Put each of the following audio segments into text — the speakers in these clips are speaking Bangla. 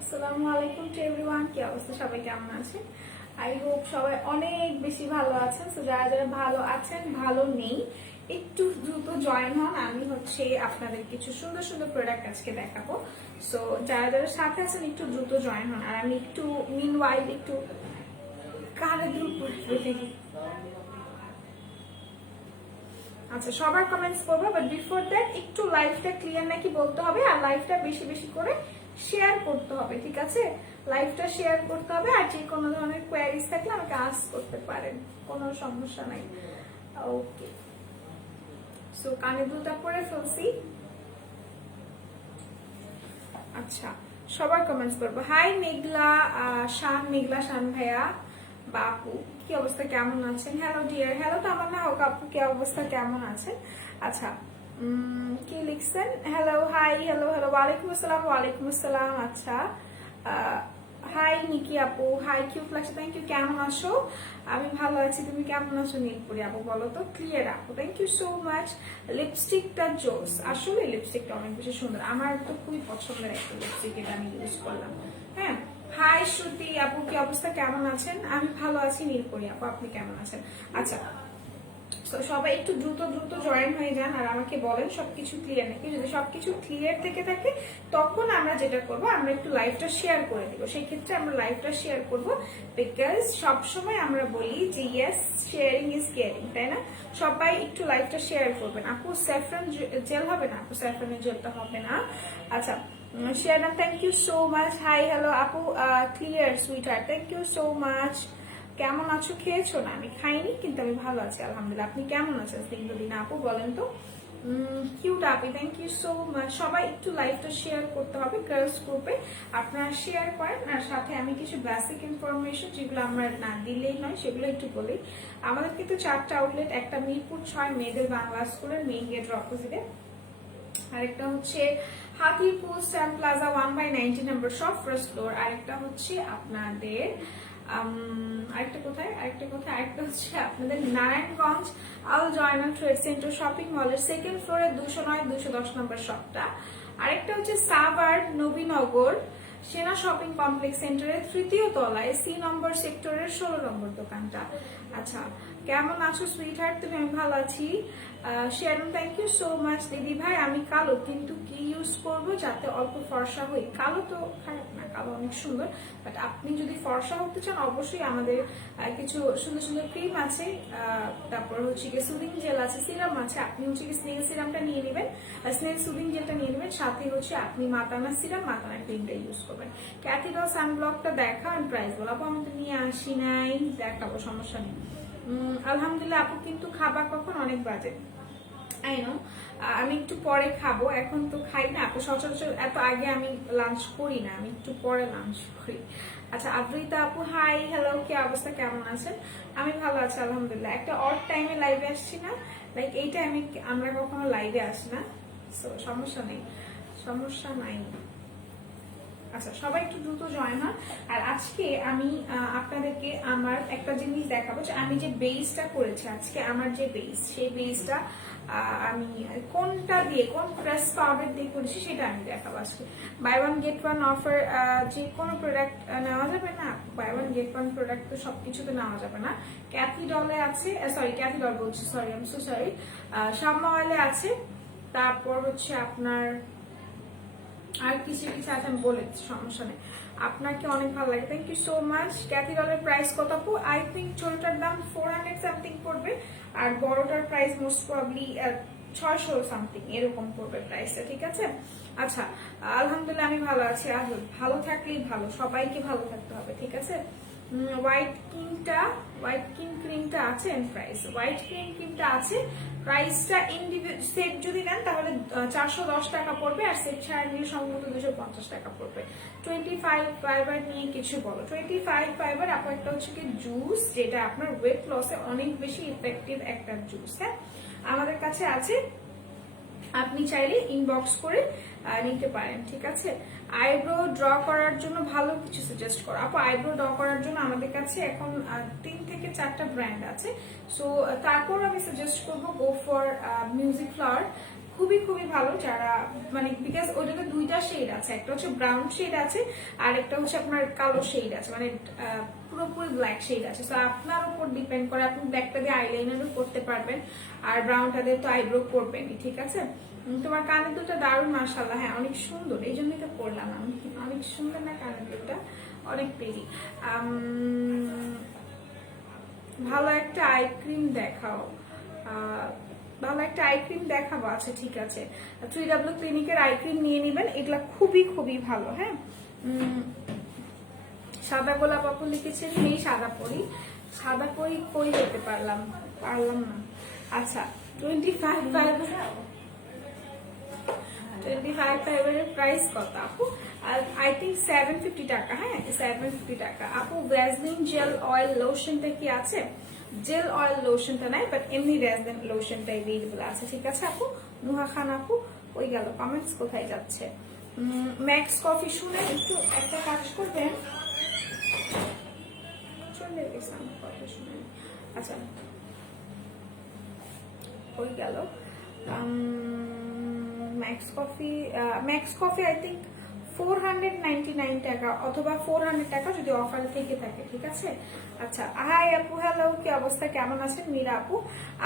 আসসালামু আলাইকুম টু এভরিওয়ান। কি অবস্থা, সবাই কেমন আছেন? আই হোপ সবাই অনেক বেশি ভালো আছেন। সো যারা যারা ভালো আছেন, ভালো নেই, একটু দ্রুত জয়েন হন। আমি হচ্ছে আপনাদের কিছু সুন্দর সুন্দর প্রোডাক্ট আজকে দেখাবো। সো যারা যারা সাথে আছেন একটু দ্রুত জয়েন হন। আর আমি একটু মিনওয়াইল একটু কানে দ্রুত রেখে দিই। আচ্ছা, সবার কমেন্টস করবো, বাট বিফোর দ্যাট একটু লাইভটা ক্লিয়ার নাকি বলতে হবে, আর লাইভটা বেশি বেশি করে শেয়ার করতে হবে, ঠিক আছে? লাইভটা শেয়ার করতে হবে, আর যে কোনো ধরনের কোয়ারিজ থাকলে আমাকে আস্ক করতে পারেন, কোনো সমস্যা নাই। ওকে, সো কানে দুটা পরে ফেলছি। আচ্ছা, সবার কমেন্টস করবো। হাই মেঘলা মেঘলা শান ভাইয়া, বাপু কি অবস্থা, কেমন আছেন? হ্যালো ডিয়ার, হ্যালো তো আমার না হোক, আপু কি অবস্থা, কেমন আছেন? আচ্ছা, কি লিখছেন? হ্যালো, হাই, হ্যালো হ্যালো, ওয়ালাইকুম আসসালাম, ওয়ালাইকুম আসসালাম। আচ্ছা, হাই নিকি আপু, হাই কিউট লাগছে, থ্যাংক ইউ। কেমন আছো? আমি ভালো আছি, তুমি কেমন আছো? নীলপুরি আপু বলো তো, ক্লিয়ার আপু, থ্যাংক ইউ সো মাচ। লিপস্টিকটা জোস, আসলে লিপস্টিকটা অনেক বেশি সুন্দর, আমার তো খুবই পছন্দের একটা লিপস্টিক, এটা আমি ইউজ করলাম। হ্যাঁ, হাই শ্রুতি আপু, কি অবস্থা, কেমন আছেন? আমি ভালো আছি নীলপুরি আপু, আপনি কেমন আছেন? আচ্ছা, তো সবাই একটু দ্রুত দ্রুত জয়েন হয়ে যান আর আমাকে বলেন সবকিছু ক্লিয়ার নাকি। যদি সবকিছু ক্লিয়ার থেকে থাকে তখন আমরা যেটা করব, আমরা একটু লাইভটা শেয়ার করে দিব। সেই ক্ষেত্রে আমরা লাইভটা শেয়ার করব, বিকজ সবসময় আমরা বলি যে ইয়েস, শেয়ারিং ইজ কেয়ারিং, তাই না? সবাই একটু লাইভটা শেয়ার করবেন। আপু স্যাফরান জেল হবে না? আপু স্যাফরানের জেলটা হবে না। আচ্ছা, share, thank you so much. Hi hello আপু, clear sweetheart, thank you so much. কেমন আছো? খেয়েছো না? আমি খাইনি, কিন্তু আমি ভালো আছি আলহামদুলিল্লাহ। আপনি কেমন আছেন দিন আপু, বলেন তো? Cute Api, thank you so much. সবাই একটু লাইভটা শেয়ার করতে হবে গার্লস গ্রুপে, আপনারা শেয়ার করেন। আর সাথে আমি কিছু বেসিক ইনফরমেশন যেগুলো আমরা না দিলেই নয় সেগুলো একটু বলি। আমাদের কিন্তু 4টা আউটলেট, একটা মিরপুর 6 মেয়েদের বাংলা স্কুলের মেইন গেটের অপোজিটে, আরেকটা হচ্ছে হাতিপুর স্ট্যাম্প প্লাজা 1/90 নম্বর শপ, ফার্স্ট ফ্লোর। আরেকটা হচ্ছে আপনাদের আরেকটা হচ্ছে আপনাদের নারায়ণগঞ্জ আল জয়না ট্রেড সেন্টার শপিং মলের সেকেন্ড ফ্লোরে 209 210 নম্বর শপটা। আরেকটা হচ্ছে সাভার নবীনগর সেনা শপিং কমপ্লেক্স সেন্টারের 3য় তলায় সি নম্বর সেক্টরের 16 নম্বর দোকানটা। আচ্ছা, কেমন আছো সুইট হার্ট? তুমি? আমি ভালো আছি। শেয়ারন, থ্যাংক ইউ সো মাচ। দিদি ভাই আমি কালো, কিন্তু কি ইউজ করব যাতে অল্প ফর্সা হই? কালো তো খারাপ না, কালো অনেক সুন্দর, বাট আপনি যদি ফর্সা হতে চান অবশ্যই আমাদের কিছু সুন্দর সুন্দর ক্রিম আছে, তারপর হচ্ছে গিয়ে সুদিং জেল আছে, সিরাম আছে। আপনি হচ্ছে কি স্নেল সিরামটা নিয়ে নেবেন, স্নেল সুদিং জেলটা নিয়ে নেবেন, সাথে হচ্ছে আপনি মাতানা সিরাম, মাতানা ক্রিমটা ইউজ করবেন। ক্যাথিডল সানব্লকটা দেখা আর প্রাইস বলো। আপু আমি তো নিয়ে আসি নাই, দেখাবো, সমস্যা নেই। আলহামদুলিল্লাহ আপু, কিন্তু খাবার কখন? অনেক বাজে, আই নো, আমি একটু পরে খাবো, এখন তো খাই না আপু। সচরাচর এত আগে আমি লাঞ্চ করি না, আমি একটু পরে লাঞ্চ করি। আচ্ছা, আদ্রিতা আপু, হাই হ্যালো, কি অবস্থা, কেমন আছেন? আমি ভালো আছি আলহামদুলিল্লাহ। একটা অড টাইমে লাইভে আসছি না, লাইক এই টাইমে আমরা কখনো লাইভে আসি না, সো সমস্যা নেই, সমস্যা নাই। আচ্ছা, সবাই একটু দ্রুত জয়েন হন। আর আজকে আমি আপনাদেরকে আমার একটা জিনিস দেখাবো, যে আমি যে বেসটা করেছি আজকে, আমার যে বেস, সেই বেসটা আমি কোনটা দিয়ে, কোন ফ্রেশ পাউডার দিয়ে করেছি সেটা আমি দেখাবো আজকে। Buy one get one offer, যে কোনো প্রোডাক্ট নেওয়া যাবে না, buy one get one product তো সবকিছুতে নেওয়া যাবে না। ক্যাথিডলে আছে, সরি ক্যাথিডল বলছি, sorry I am so sorry, শাম্মা অয়েলে আছে, তারপর হচ্ছে আপনার আর কিছু কিছু আছে, আমি বলে দিচ্ছি, সমস্যা নেই। আপনাকে অনেক ভালো লাগে, থ্যাংক ইউ সো মাচ। ক্যাথিডলের প্রাইস কত আপু? আই থিঙ্ক ছোটটার দাম 400 সামথিং পড়বে, আর বড়টার প্রাইস মোস্ট প্রবাবলি 600 সামথিং এরকম পড়বে প্রাইসটা, ঠিক আছে? আচ্ছা, আলহামদুলিল্লাহ আমি ভালো আছি। আর ভালো থাকলেই ভালো, সবাইকে ভালো থাকতে হবে, ঠিক আছে? হোয়াইট কিং ক্রিমটা আছে, এন্ড প্রাইস হোয়াইট ক্রিমটা আছে, প্রাইসটা ইন্ডিভিজুয়াল সেট যদি নেন তাহলে 410 টাকা পড়বে, আর সেট ছাড়া নিলে সম্ভবত 250 টাকা পড়বে। 25 ফাইবার নিয়ে কিছু বলো। 25 ফাইবার আপু একটা হচ্ছে কি জুস, যেটা আপনার ওয়েট লসে অনেক বেশি ইফেক্টিভ একটা জুস। হ্যাঁ, আমাদের কাছে আছে, আপনি চাইলে ইনবক্স করে নিতে পারেন, ঠিক আছে? আইব্রো ড্র করার জন্য ভালো কিছু সাজেস্ট করো আপু। আইব্রো ড্র করার জন্য আমাদের কাছে এখন 3 থেকে 4টা ব্র্যান্ড আছে, সো তারপর আমি সাজেস্ট করবো গো ফর মিউজিক ফ্লাওয়ার। খুবই খুবই ভালো যারা মানে বিকজ ওটাতে দুইটা শেড আছে, একটা হচ্ছে ব্রাউন শেড আছে আর একটা হচ্ছে আপনার কালো শেড আছে, মানে পুরোপুরি ব্ল্যাক শেড আছে। তো আপনার উপর ডিপেন্ড করে, আপনি ব্ল্যাকটা দিয়ে আইলাইনারও করতে পারবেন আর ব্রাউনটা দিয়ে তো আইব্রো করবেনই, ঠিক আছে। তোমার কানের দুটো দারুণ মাশাআল্লাহ, হ্যাঁ অনেক সুন্দর, এই জন্যই তো করলাম আমি, অনেক সুন্দর না কানের দুটো, অনেক প্রিটি। ভালো একটা আই ক্রিম দেখাও, ভালো একটা আই ক্রিম দেখাবো, আচ্ছা ঠিক আছে। 3W ক্লিনিকের আই ক্রিম নিয়ে নেবেন, এগুলা খুবই খুবই ভালো। হ্যাঁ, সাদা গোলাপ আপু লিখেছেন, এই সাদা পরি, সাদা পরি কই যেতে পারলাম না। আচ্ছা 25 এর প্রাইস কত আপু? আই থিঙ্ক 750 টাকা। হ্যাঁ 750 টাকা আপু। ভ্যাসলিন জেল অয়েল লোশনটা কি আছে? জেল অয়েল লোশনটা নাই, বাট এমনি ভ্যাসলিন লোশনটা এভেলেবল আছে, ঠিক আছে আপু। নুহা খান আপু ওই গেল, কমেন্টস কোথায় যাচ্ছে? ম্যাক্স কফি শুনে একটু একটা কাজ করবেন, চলে গেছে আমার কথা শুনে। আচ্ছা ওই গেল ম্যাক্স কফি আই থিঙ্ক 499 টাকা অথবা 400 টাকা যদি অফার থেকে থাকে, ঠিক আছে। আচ্ছা হাই আপু, হ্যালো, কি অবস্থা, কেমন আছেন? মীরা আপু,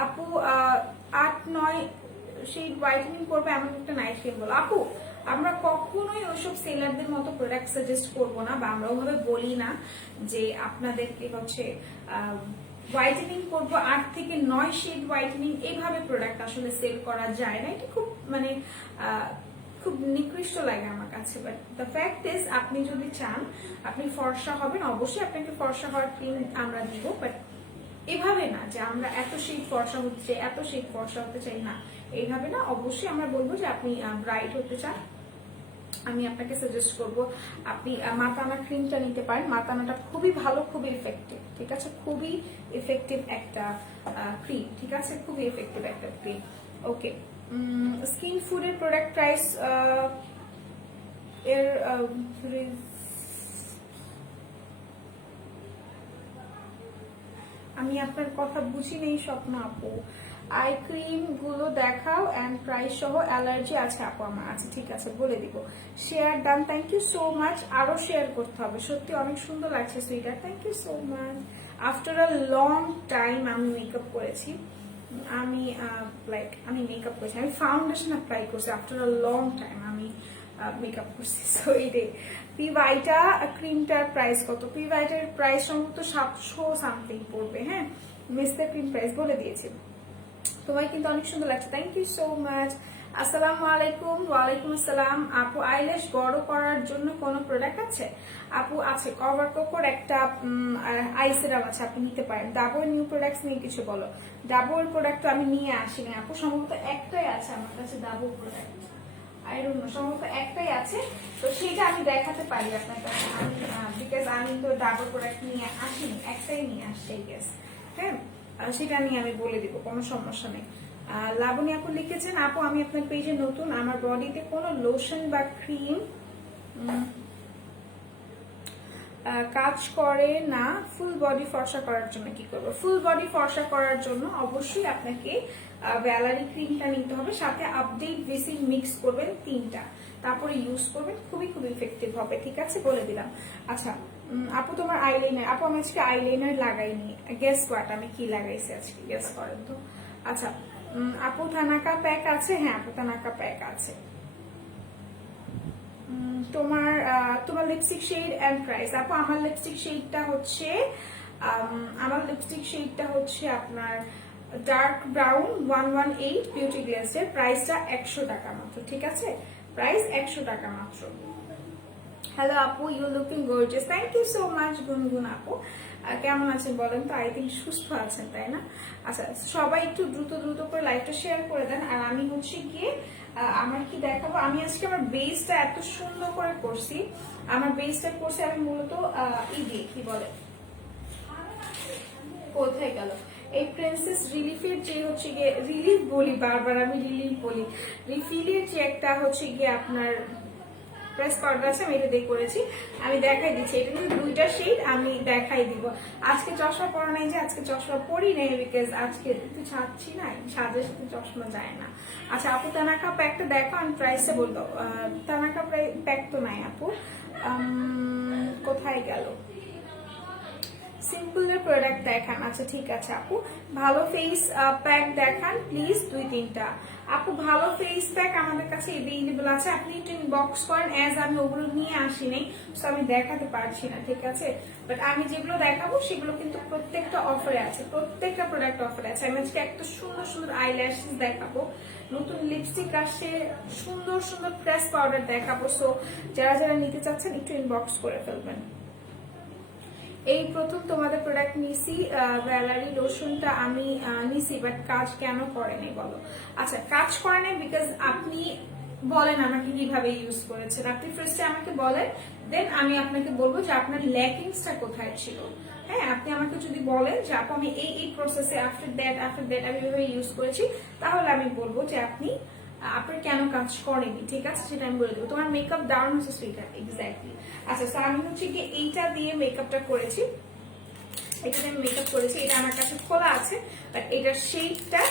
আপু 8-9 শেড হোয়াইটেনিং করবে এমন একটা নাইট ক্রিম বলো আপু। আমরা কখনোই ওইসব সেলারদের মতো প্রোডাক্ট সাজেস্ট করবো না, বা আমরা ওভাবে বলি না যে আপনাদেরকে হচ্ছে হোয়াইটেনিং করবো 8 থেকে 9 শেড হোয়াইটেনিং, এইভাবে প্রোডাক্ট আসলে সেল করা যায় না। এটা খুব মানে খুব নিকৃষ্ট লাগে আমার কাছে। বাট দ্য ফ্যাক্ট ইজ, আপনি যদি চান আপনি ফর্সা হবেন, অবশ্যই আপনাকে ফর্সা হওয়ার ক্রিম আমরা দিব, বাট এভাবে না যে আমরা এত শেড ফর্সা হতে চাই, এত শেড ফর্সা হতে চাই না, এইভাবে না। অবশ্যই আমরা বলবো যে আপনি ব্রাইট হতে চান, আমি আপনাকে সাজেস্ট করব আপনি মাতানা ক্রিমটা নিতে পারেন। মাতানাটা খুবই ভালো, খুবই এফেক্টিভ, ঠিক আছে, খুবই এফেক্টিভ একটা ক্রিম, ঠিক আছে, খুবই এফেক্টিভ একটা ক্রিম। ওকে, স্কিন ফুডের প্রোডাক্ট প্রাইস এর আমি আপনার কথা বুঝি নেই স্বপ্ন আপু। আই ক্রিম গুলো দেখাও এন্ড প্রাইস সহ। অ্যালার্জি আছে আপু আমার, আছে, ঠিক আছে বলে দিব। Share done, thank you so much. আরো শেয়ার করতে হবে, সত্যি অনেক সুন্দর লাগছে sweater, thank you so much. After a long time আমি মেকআপ করেছি, আমি মেকআপ করেছি, আমি ফাউন্ডেশন অ্যাপ্লাই করছি আফটার আ লং টাইম, আমি মেকআপ করছি। সো এই পি ভাইটা ক্রিমটার প্রাইস কত? পি ভাইটার প্রাইস সম্ভবত 700 সামথিং পড়বে। হ্যাঁ, মিস্টার ক্রিম প্রাইস বলে দিয়েছি। তোমায় কিন্তু অনেক সুন্দর লাগছে, থ্যাংক ইউ সো মাচ। আসসালামু আলাইকুম। ওয়ালাইকুম আসসালাম আপু। আইল্যাশ বড় করার জন্য কোনো প্রোডাক্ট আছে আপু? আছে, কভার কোকোর একটা আই সিরাম আছে, আপনি নিতে পারেন। ডাবর নিউ প্রোডাক্টস নিয়ে কিছু বলো। ডাবর প্রোডাক্ট আমি নিয়ে আসিনি আপু, সম্ভবত একটাই আছে আমার কাছে Dabur product, I don't know, সম্ভবত একটাই আছে, তো সেটা আমি দেখাতে পারি আপনার কাছে। আমি বিকজ আমি তো ডাবর প্রোডাক্ট নিয়ে আসিনি, একটাই নিয়ে আসছি গেস। হ্যাঁ, সেটা নিয়ে আমি বলে দিব, কোনো সমস্যা নেই। লাবণী আপু লিখেছেন, আপু আমি আপনার পেজে নতুন, আমার বডিতে কোনো লোশন বা ক্রিম কাজ করে না, ফুল বডি ফর্সা করার জন্য কি করবো? ফুল বডি ফর্সা করার জন্য অবশ্যই আপনাকে ভ্যালারি ক্রিমটা নিতে হবে, সাথে আপডেট বেসিক মিক্স করবেন 3টা, তারপরে ইউজ করবেন, খুবই খুবই ইফেক্টিভ হবে, ঠিক আছে বলে দিলাম। আচ্ছা আপু তোমার আইলাইনার, আপু আমি আজকে আইলাইনার লাগাইনি, গেস হোয়াট আমি কি লাগাইছি আজকে, গেস করেন তো। আচ্ছা আপু থানাকা প্যাক আছে? হ্যাঁ আপু থানাকা প্যাক আছে। তোমার লিপস্টিক শেড এন্ড প্রাইস আপু? আমার লিপস্টিক শেডটা হচ্ছে আপনার ডার্ক ব্রাউন 118 বিউটি গ্লেজের, প্রাইসটা 100 টাকা মাত্র, ঠিক আছে, প্রাইস 100 টাকা মাত্র। হ্যালো আপু, you looking gorgeous, thank you so much Gungun আপু। কেমন আছেন বলেন তো? আই থিঙ্ক সুস্থ আছেন, তাই না? আচ্ছা সবাই একটু দ্রুত দ্রুত করে লাইভটা শেয়ার করে দেন। আর আমি হচ্ছে গিয়ে আমার কি দেখাবো, আমি আজকে আমার বেসটা এত সুন্দর করে করছি, আমার বেসটা করছি আমি মূলত কি বলে, কোথায় গেল এই প্রিন্সেস রিলিফের যে হচ্ছে গিয়ে, রিলিফ বলি বারবার আমি, রিলিফ বলি, রিফিলের যে একটা হচ্ছে গিয়ে আপনার প্রেস পাউডার আছে, আমি এটা দিয়ে করেছি, আমি দেখাই দিচ্ছি। এটা কিন্তু দুইটা শেড, আমি দেখাই দিব। আজকে চশমা পরা নাই, যে আজকে চশমা পরি নাই বিকজ আজকে একটু ছাড়ছি না, সাজের সাথে চশমা যায় না। আচ্ছা আপু, তানাকা প্যাকটা দেখো, আমি প্রাইসে বলবো। তানাকা প্যাক তো নাই আপু, কোথায় গেল? সিম্পলের প্রোডাক্ট দেখান। আচ্ছা ঠিক আছে আপু, ভালো ফেস প্যাক দেখান প্লিজ, 2-3টা। আপু ভালো ফেস প্যাক আমাদের কাছে এভেলেবল আছে, আপনি একটু ইনবক্স করেন, অ্যাজ আমি ওগুলো নিয়ে আসি নাই, সো আমি দেখাতে পারছি না, ঠিক আছে? বাট আমি যেগুলো দেখাবো সেগুলো কিন্তু প্রত্যেকটা অফারে আছে, প্রত্যেকটা প্রোডাক্ট অফারে আছে। আমি আজকে একটা সুন্দর সুন্দর আইল্যাশেস দেখাবো, নতুন লিপস্টিক আসছে, সুন্দর সুন্দর প্রেস পাউডার দেখাবো। সো যারা যারা নিতে চাচ্ছেন একটু ইনবক্স করে ফেলবেন। এই প্রথম তোমাদের প্রোডাক্ট নিছি, ভ্যালারি লোশনটা আমি নিছি, বাট কাজ কেন করেনি বলো? আচ্ছা কাজ করেনি বিকজ আপনি বলেন আমাকে কিভাবে ইউজ করেছেন, আপনি ফার্স্টে আমাকে বলেন, দেন আমি আপনাকে বলবো যে আপনার ল্যাকিংসটা কোথায় ছিল। হ্যাঁ, আপনি আমাকে যদি বলেন যে আপু আমি এই প্রসেসে আফটার দ্যাট আমি এভাবে ইউজ করেছি, তাহলে আমি বলবো যে আপনি আপনার কেন কাজ করেনি, ঠিক আছে? সেটা আমি বলে দেবো। তোমার মেকআপ ডাউন হচ্ছে সেটা এক্স্যাক্টলি। আচ্ছা স্যার, আমি হচ্ছে কি এইটা দিয়ে মেকআপটা করেছি, এটা আমি মেকআপ করেছি, এটা আমার কাছে খোলা আছে, বাট এটার শেডটা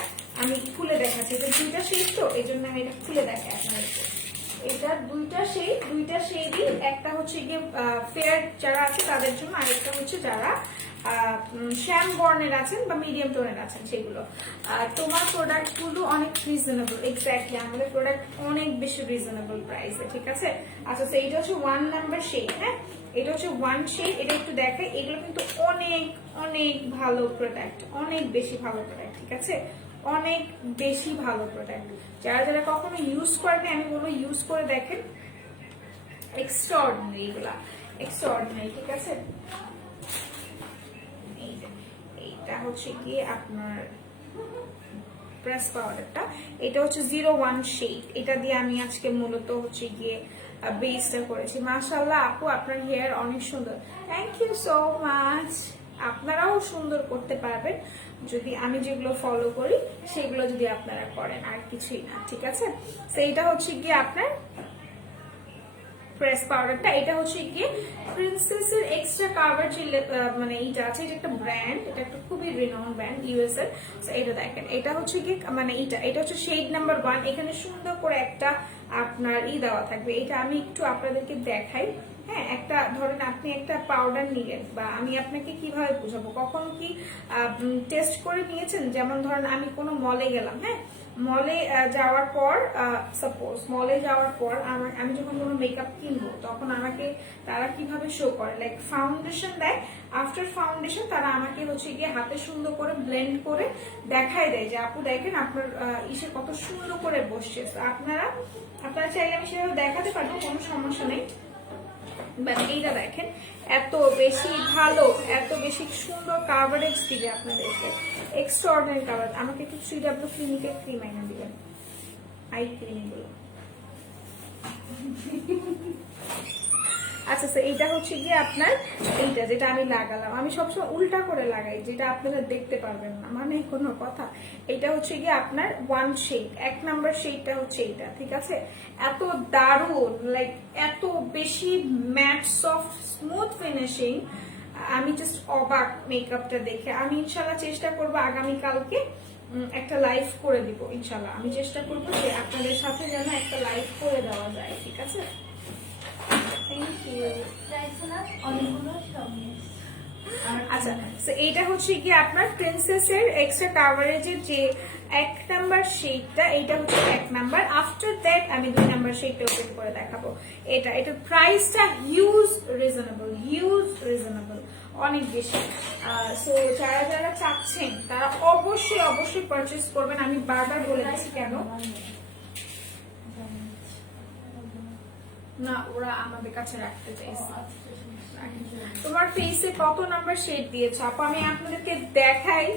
আমি খুলে দেখাচ্ছি। এটা দুইটা শেড তো, এই জন্য আমি এটা খুলে দেখাই আপনাদেরকে। এটা দুইটা শেডই, একটা হচ্ছে গিয়ে ফেয়ার যারা আছে তাদের জন্য, আর একটা হচ্ছে যারা শ্যাম বর্ণের আছেন বা মিডিয়াম টোনের আছেন সেগুলো। তোমার প্রোডাক্ট গুলো অনেক রিজনেবল, এক্স্যাক্টলি আমাদের প্রোডাক্ট অনেক বেশি রিজনেবল প্রাইসে, ঠিক আছে? আচ্ছা তো এইটা হচ্ছে 1 নাম্বার শেড, হ্যাঁ এটা হচ্ছে 1 শেড, এটা একটু দেখাই। এগুলো কিন্তু অনেক অনেক ভালো প্রোডাক্ট, অনেক বেশি ভালো প্রোডাক্ট, ঠিক আছে? অনেক বেশি ভালো প্রোডাক্ট। যারা যারা কখনো ইউজ করেনি আমি বলবো ইউজ করে দেখেন, এক্সট্রাঅর্ডিনারি, এগুলা এক্সট্রাঅর্ডিনারি, ঠিক আছে? এইটা হচ্ছে গিয়ে আপনার প্রেস পাউডারটা, এটা হচ্ছে 01 শেড, এটা দিয়ে আমি আজকে মূলত হচ্ছে গিয়ে বেসটা করেছি। মাশাআল্লাহ আপু, আপনার হেয়ার অনেক সুন্দর, থ্যাংক ইউ সো মাচ। আপনারাও সুন্দর করতে পারবেন যদি আমি যেগুলো ফলো করি সেগুলো যদি আপনারা করেন, আর কিছুই না, ঠিক আছে? তো এটা হচ্ছে গিয়ে আপনার প্রেস পাউডারটা, এটা হচ্ছে গিয়ে প্রিন্সেসের এক্সট্রা কাভার যে মানে এইটা আছে, এটা একটা ব্র্যান্ড, এটা একটা খুবই রিনাউন্ড ব্র্যান্ড ইউএস এর। এটা দেখেন, এটা হচ্ছে গিয়ে মানে এটা হচ্ছে শেড নাম্বার 1, এখানে সুন্দর করে একটা আপনার দেওয়া থাকবে। এটা আমি একটু আপনাদেরকে দেখাই। হ্যাঁ, একটা ধরেন আপনি একটা পাউডার নিলেন, বা আমি আপনাকে কিভাবে বুঝাবো, কখনো কি টেস্ট করে নিয়েছেন? যেমন ধরেন আমি কোনো মলে গেলাম, হ্যাঁ মলে যাওয়ার পর, সাপোজ মলে যাওয়ার পর আমি যখন কোনো মেকআপ কিনবো তখন আমাকে তারা কিভাবে শো করে, লাইক ফাউন্ডেশন দেয়, আফটার ফাউন্ডেশন তারা আমাকে হচ্ছে গিয়ে হাতে সুন্দর করে ব্লেন্ড করে দেখায় দেয় যে আপু দেখেন আপনার ইসে কত সুন্দর করে বসছে। আপনারা চাইলে আমি সেভাবে দেখাতে পারবো, কোনো সমস্যা নেই। বাট এইটা দেখেন এত বেশি ভালো, এত বেশি সুন্দর কাভারেজ দিবে আপনাদেরকে, এক্সট্রাঅর্ডিনারি কাভার। আমাকে একটু 3W ক্লিনিকের ক্রিম আইনা দিবেন, আই ক্রিম গুলো। আচ্ছা স্যার, এইটা হচ্ছে গিয়ে আপনার এইটা যেটা আমি লাগালাম, আমি সবসময় উল্টা করে লাগাই, যেটা আপনারা দেখতে পারবেন না, মানে কোনো কথা। এটা হচ্ছে গিয়ে আপনার 1 শেড, 1 নাম্বার শেডটা হচ্ছে এইটা, ঠিক আছে? এত দারুণ, লাইক এত বেশি ম্যাট সফট স্মুথ ফিনিশিং, আমি জাস্ট অবাক মেকআপটা দেখে। আমি ইনশাল্লাহ চেষ্টা করবো আগামীকালকে একটা লাইভ করে দিব, ইনশাল্লাহ আমি চেষ্টা করবো যে আপনাদের সাথে যেন একটা লাইভ করে দেওয়া যায়, ঠিক আছে? আচ্ছা, এইটা হচ্ছে কি আপনার প্রিন্সেসের এক্সট্রা কাভারেজের যে 1 নাম্বার শেডটা, এইটা হচ্ছে 1 নাম্বার। আফটার দ্যাট আমি 2 নাম্বার শেডটা ওপেন করে দেখাবো। এটার প্রাইসটা হিউজ রিজনেবল, অনেক বেশি। সো যারা যারা চাচ্ছেন তারা অবশ্যই পারচেস করবেন। আমি বারবার বলে দিচ্ছি কেন না, ওরা আমাদের কাছে রাখতে চাইছে। তোমার ফেসে কত নাম্বার শেড দিয়েছো আপু? আমি আপনাদেরকে দেখাই,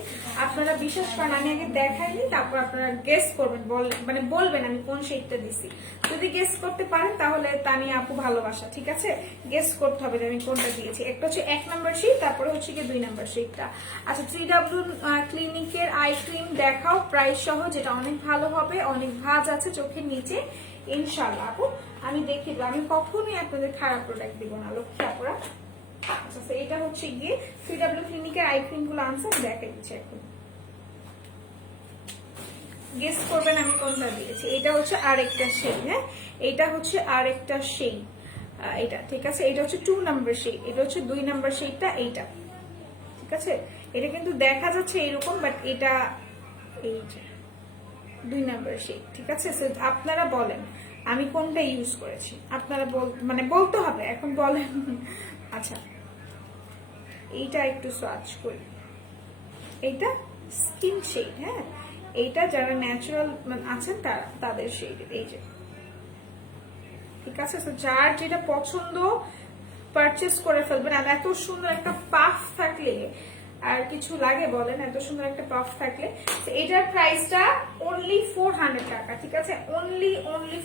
আপনারা বিশ্বাস করেন আমি আগে দেখাইনি, তারপর আপনারা গেস করবেন, মানে বলবেন আমি কোন শেডটা দিছি। যদি গেস করতে পারেন তাহলে তানি আপু ভালোবাসা, ঠিক আছে? গেস করতে হবে যে আমি কোনটা দিয়েছি। একটা হচ্ছে 1 নাম্বার শেড, তারপরে হচ্ছে কি 2 নাম্বার শেডটা। আচ্ছা, 3W ক্লিনিকের আই ক্রিম দেখাও প্রাইস সহ, যেটা অনেক ভালো হবে, অনেক ভাঁজ আছে চোখের নিচে ইনশাআল্লাহ আপু। আমি দেখিয়ে দেবো, আমি কখনোই আপনাদের খারাপ প্রোডাক্ট দিব না লক্ষ্মী আপুরা। আচ্ছা এটা হচ্ছে গিয়ে 3W ক্লিনিকের আই ক্রিম গুলো আনছে, আমি দেখাই দিচ্ছি এখন, গেস করবেন আমি কোনটা দিয়েছি। এটা হচ্ছে আরেকটা শেড, হ্যাঁ এটা হচ্ছে আরেকটা শেড, এটা ঠিক আছে, এটা হচ্ছে 2 নাম্বার শেড, এটা হচ্ছে 2 নাম্বার শেডটা, এইটা ঠিক আছে। এটা কিন্তু দেখা যাচ্ছে এরকম, বাট এটা এই যে 2 নাম্বার শেড, ঠিক আছে। আপনারা বলেন আমি কোনটা ইউজ করেছি, আপনারা মানে বলতে হবে এখন, বলেন। আচ্ছা এইটা একটু সোয়াচ করি, এইটা স্কিন শেড, হ্যাঁ এইটা যারা ন্যাচারাল আছেন তাদের শেড, এই যে ঠিক আছে। তো যার যেটা পছন্দ পারচেজ করে ফেলবেন। আর এত সুন্দর একটা পাফ থাকলে আর কিছু লাগে বলেন, এত সুন্দর একটা পাফ থাকলে। এটার প্রাইসটা অনলি 400 টাকা, ঠিক আছে, অনলি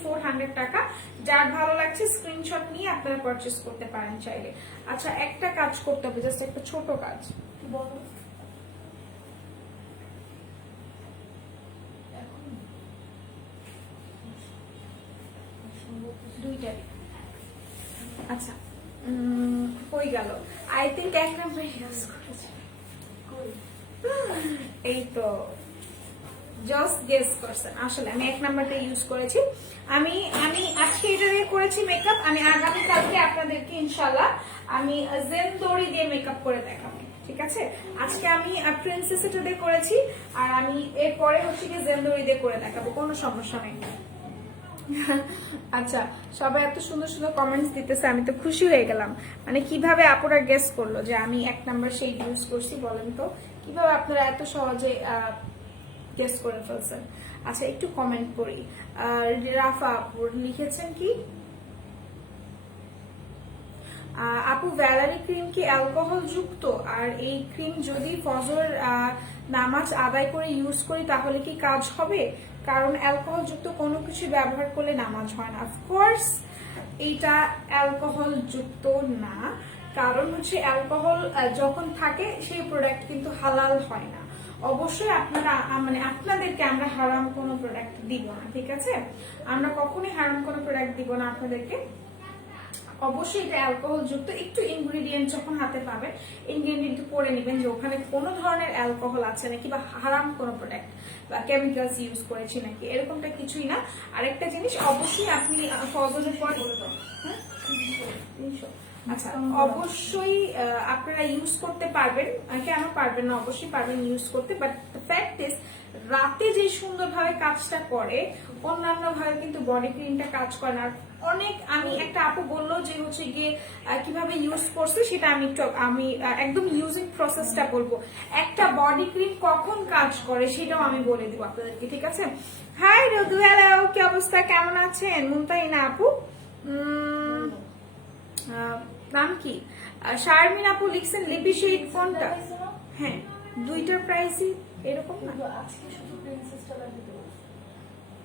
400 টাকা। যার ভালো লাগছে স্ক্রিনশট নিয়ে আপনারা পারচেজ করতে পারেন চাইলে। আচ্ছা একটা কাজ করতে হবে, জাস্ট একটা ছোট কাজ, বলো দুইটাই। আচ্ছা হয়ে গেল, আই থিঙ্ক 1 নাম্বার ইউজ করেছি, এই তো জাস্ট গেস করছেন, আসলে আমি 1 নাম্বারটা ইউজ করেছি। আমি আজকে এটা দিয়ে করেছি মেকআপ, আমি আগামী কালকে আপনাদেরকে ইনশাআল্লাহ আমি জেনদড়ি দিয়ে মেকআপ করে দেখাবো, ঠিক আছে। আজকে আমি প্রিন্সেস এটা দিয়ে করেছি, আর আমি এরপরে হচ্ছে কি জেনদড়ি দিয়ে করে দেখাবো, কোনো সমস্যা নেই। আচ্ছা সবাই এত সুন্দর সুন্দর কমেন্টস দিতেছে, আমি তো খুশি হয়ে গেলাম। মানে কিভাবে আপুরা গেস করলো যে আমি 1 নাম্বার শেড ইউজ করছি, বলেন তো কিভাবে আপনারা এত সহজে গেস করে ফেলছেন। আচ্ছা একটু কমেন্ট করি, রাফা আপু লিখেছেন কি, আপু ভ্যালারি ক্রিম কি অ্যালকোহল যুক্ত? আর এই ক্রিম যদি ফজর নামাজ আদায় করে ইউজ করি তাহলে কি কাজ হবে? কারণ অ্যালকোহল যুক্ত কোনো কিছু ব্যবহার করলে নামাজ হয় না। অফকোর্স এইটা অ্যালকোহল যুক্ত না, কারণ হচ্ছে অ্যালকোহল যখন থাকে সেই প্রোডাক্ট কিন্তু হালাল হয় না। অবশ্যই আপনারা মানে আপনাদেরকে আমরা হারাম কোনো প্রোডাক্ট দিব না, ঠিক আছে, আমরা কখনোই হারাম কোনো প্রোডাক্ট দিব না আপনাদেরকে। অবশ্যই এটা অ্যালকোহল যুক্ত। একটু ইনগ্রেডিয়েন্ট যখন হাতে পাবেন ইনগ্রেডিয়েন্ট পড়ে নেবেন যে ওখানে কোনো ধরনের অ্যালকোহল আছে নাকি বা হারাম কোনো প্রোডাক্ট বা কেমিক্যালস ইউজ করেছি নাকি, এরকমটা কিছুই না। আরেকটা জিনিস অবশ্যই আপনি ফজরের পর বলে দাও, হ্যাঁ আচ্ছা অবশ্যই আপনারা ইউজ করতে পারবেন, কেন পারবেন না, অবশ্যই পারবেন ইউজ করতে। বাট ফ্যাক্ট ইজ রাতে যে সুন্দরভাবে কাজটা করে অন্যান্য ভাবে কিন্তু বডি ক্রিমটা কাজ করে না। অনেক আমি একটা আপু বললো যে হচ্ছে গিয়ে কিভাবে ইউজ করছে সেটা আমি একদম ইউজিং প্রসেসটা বলবো। একটা বডি ক্রিম কখন কাজ করে সেটাও আমি বলে দিব আপনাদেরকে, ঠিক আছে। হাই রদু, হ্যালো, কি অবস্থা, কেমন আছেন? মুমতাহিনা আপু, নাম কি? শারমিন আপু লিখছেন লিপি শেড কোনটা? হ্যাঁ দুইটার প্রাইসই এরকম না,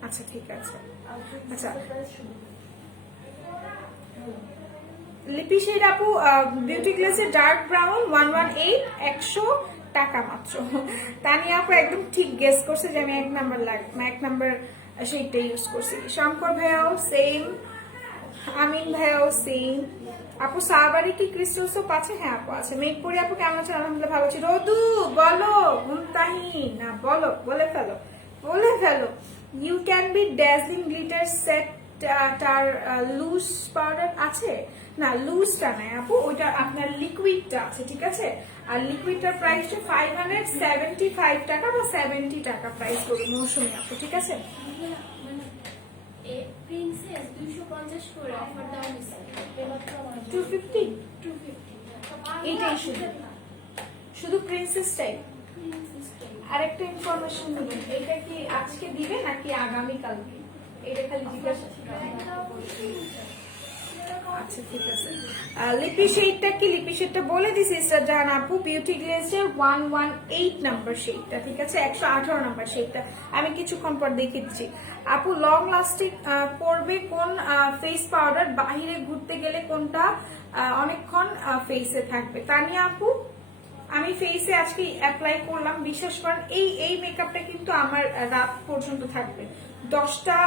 আচ্ছা ঠিক আছে। আচ্ছা লিপি শেড আপু বিউটি গ্লেসের ডার্ক ব্রাউন 118 100 টাকা মাত্র। তানিয়া আপু একদম ঠিক গেস করছে যে আমি 1 নাম্বার শেডটা ইউজ করছি। শঙ্কর ভাইয়াও সেম, আমিন ভাইয়াও সেম। আপু সাবারি কি ক্রিস্টাল সোপ আছে? হ্যাঁ আপু আছে। মেঘপুরি আপু কেমন আছেন? আলহামদুলিল্লাহ ভালো আছি। রদু বলো, মুমতাহিন না বলো, বলে ফেলো। You can be dazzling glitter set টার লুজ পাউডার আছে? না লুজটা নাই আপু, ওইটা আপনার লিকুইডটা আছে, ঠিক আছে। আর লিকুইডটার প্রাইসটা 575 টাকা বা 70 টাকা প্রাইস করবে মৌসুমি আপু, ঠিক আছে। প্রিন্সেস 250 করে অফার দেওয়া হয়েছে, 250 এইটাই শুধু প্রিন্সেসটাই। আরেকটা ইনফরমেশন দিবেন, এটা কি আজকে দিবে নাকি আগামী কালকে? এটা খালি জিজ্ঞাসা। আচ্ছা ঠিক আছে। লিপি শেডটা কি? লিপি শেডটা বলে দিছি সিস্টার জাহান আপু, বিউটি গ্লেজের 118 নাম্বার শেডটা, ঠিক আছে, 118 নাম্বার শেডটা আমি কিছুক্ষণ পর দেখিয়ে দিচ্ছি। আপু লং লাস্টিং করবে কোন ফেস পাউডার? বাহিরে ঘুরতে গেলে কোনটা অনেকক্ষণ ফেসে থাকবে? তানিয়া আপু আমি ফেসে আজকে অ্যাপ্লাই করলাম, বিশ্বাস করেন এই মেকআপটা কিন্তু আমার রাত পর্যন্ত থাকবে। 10টা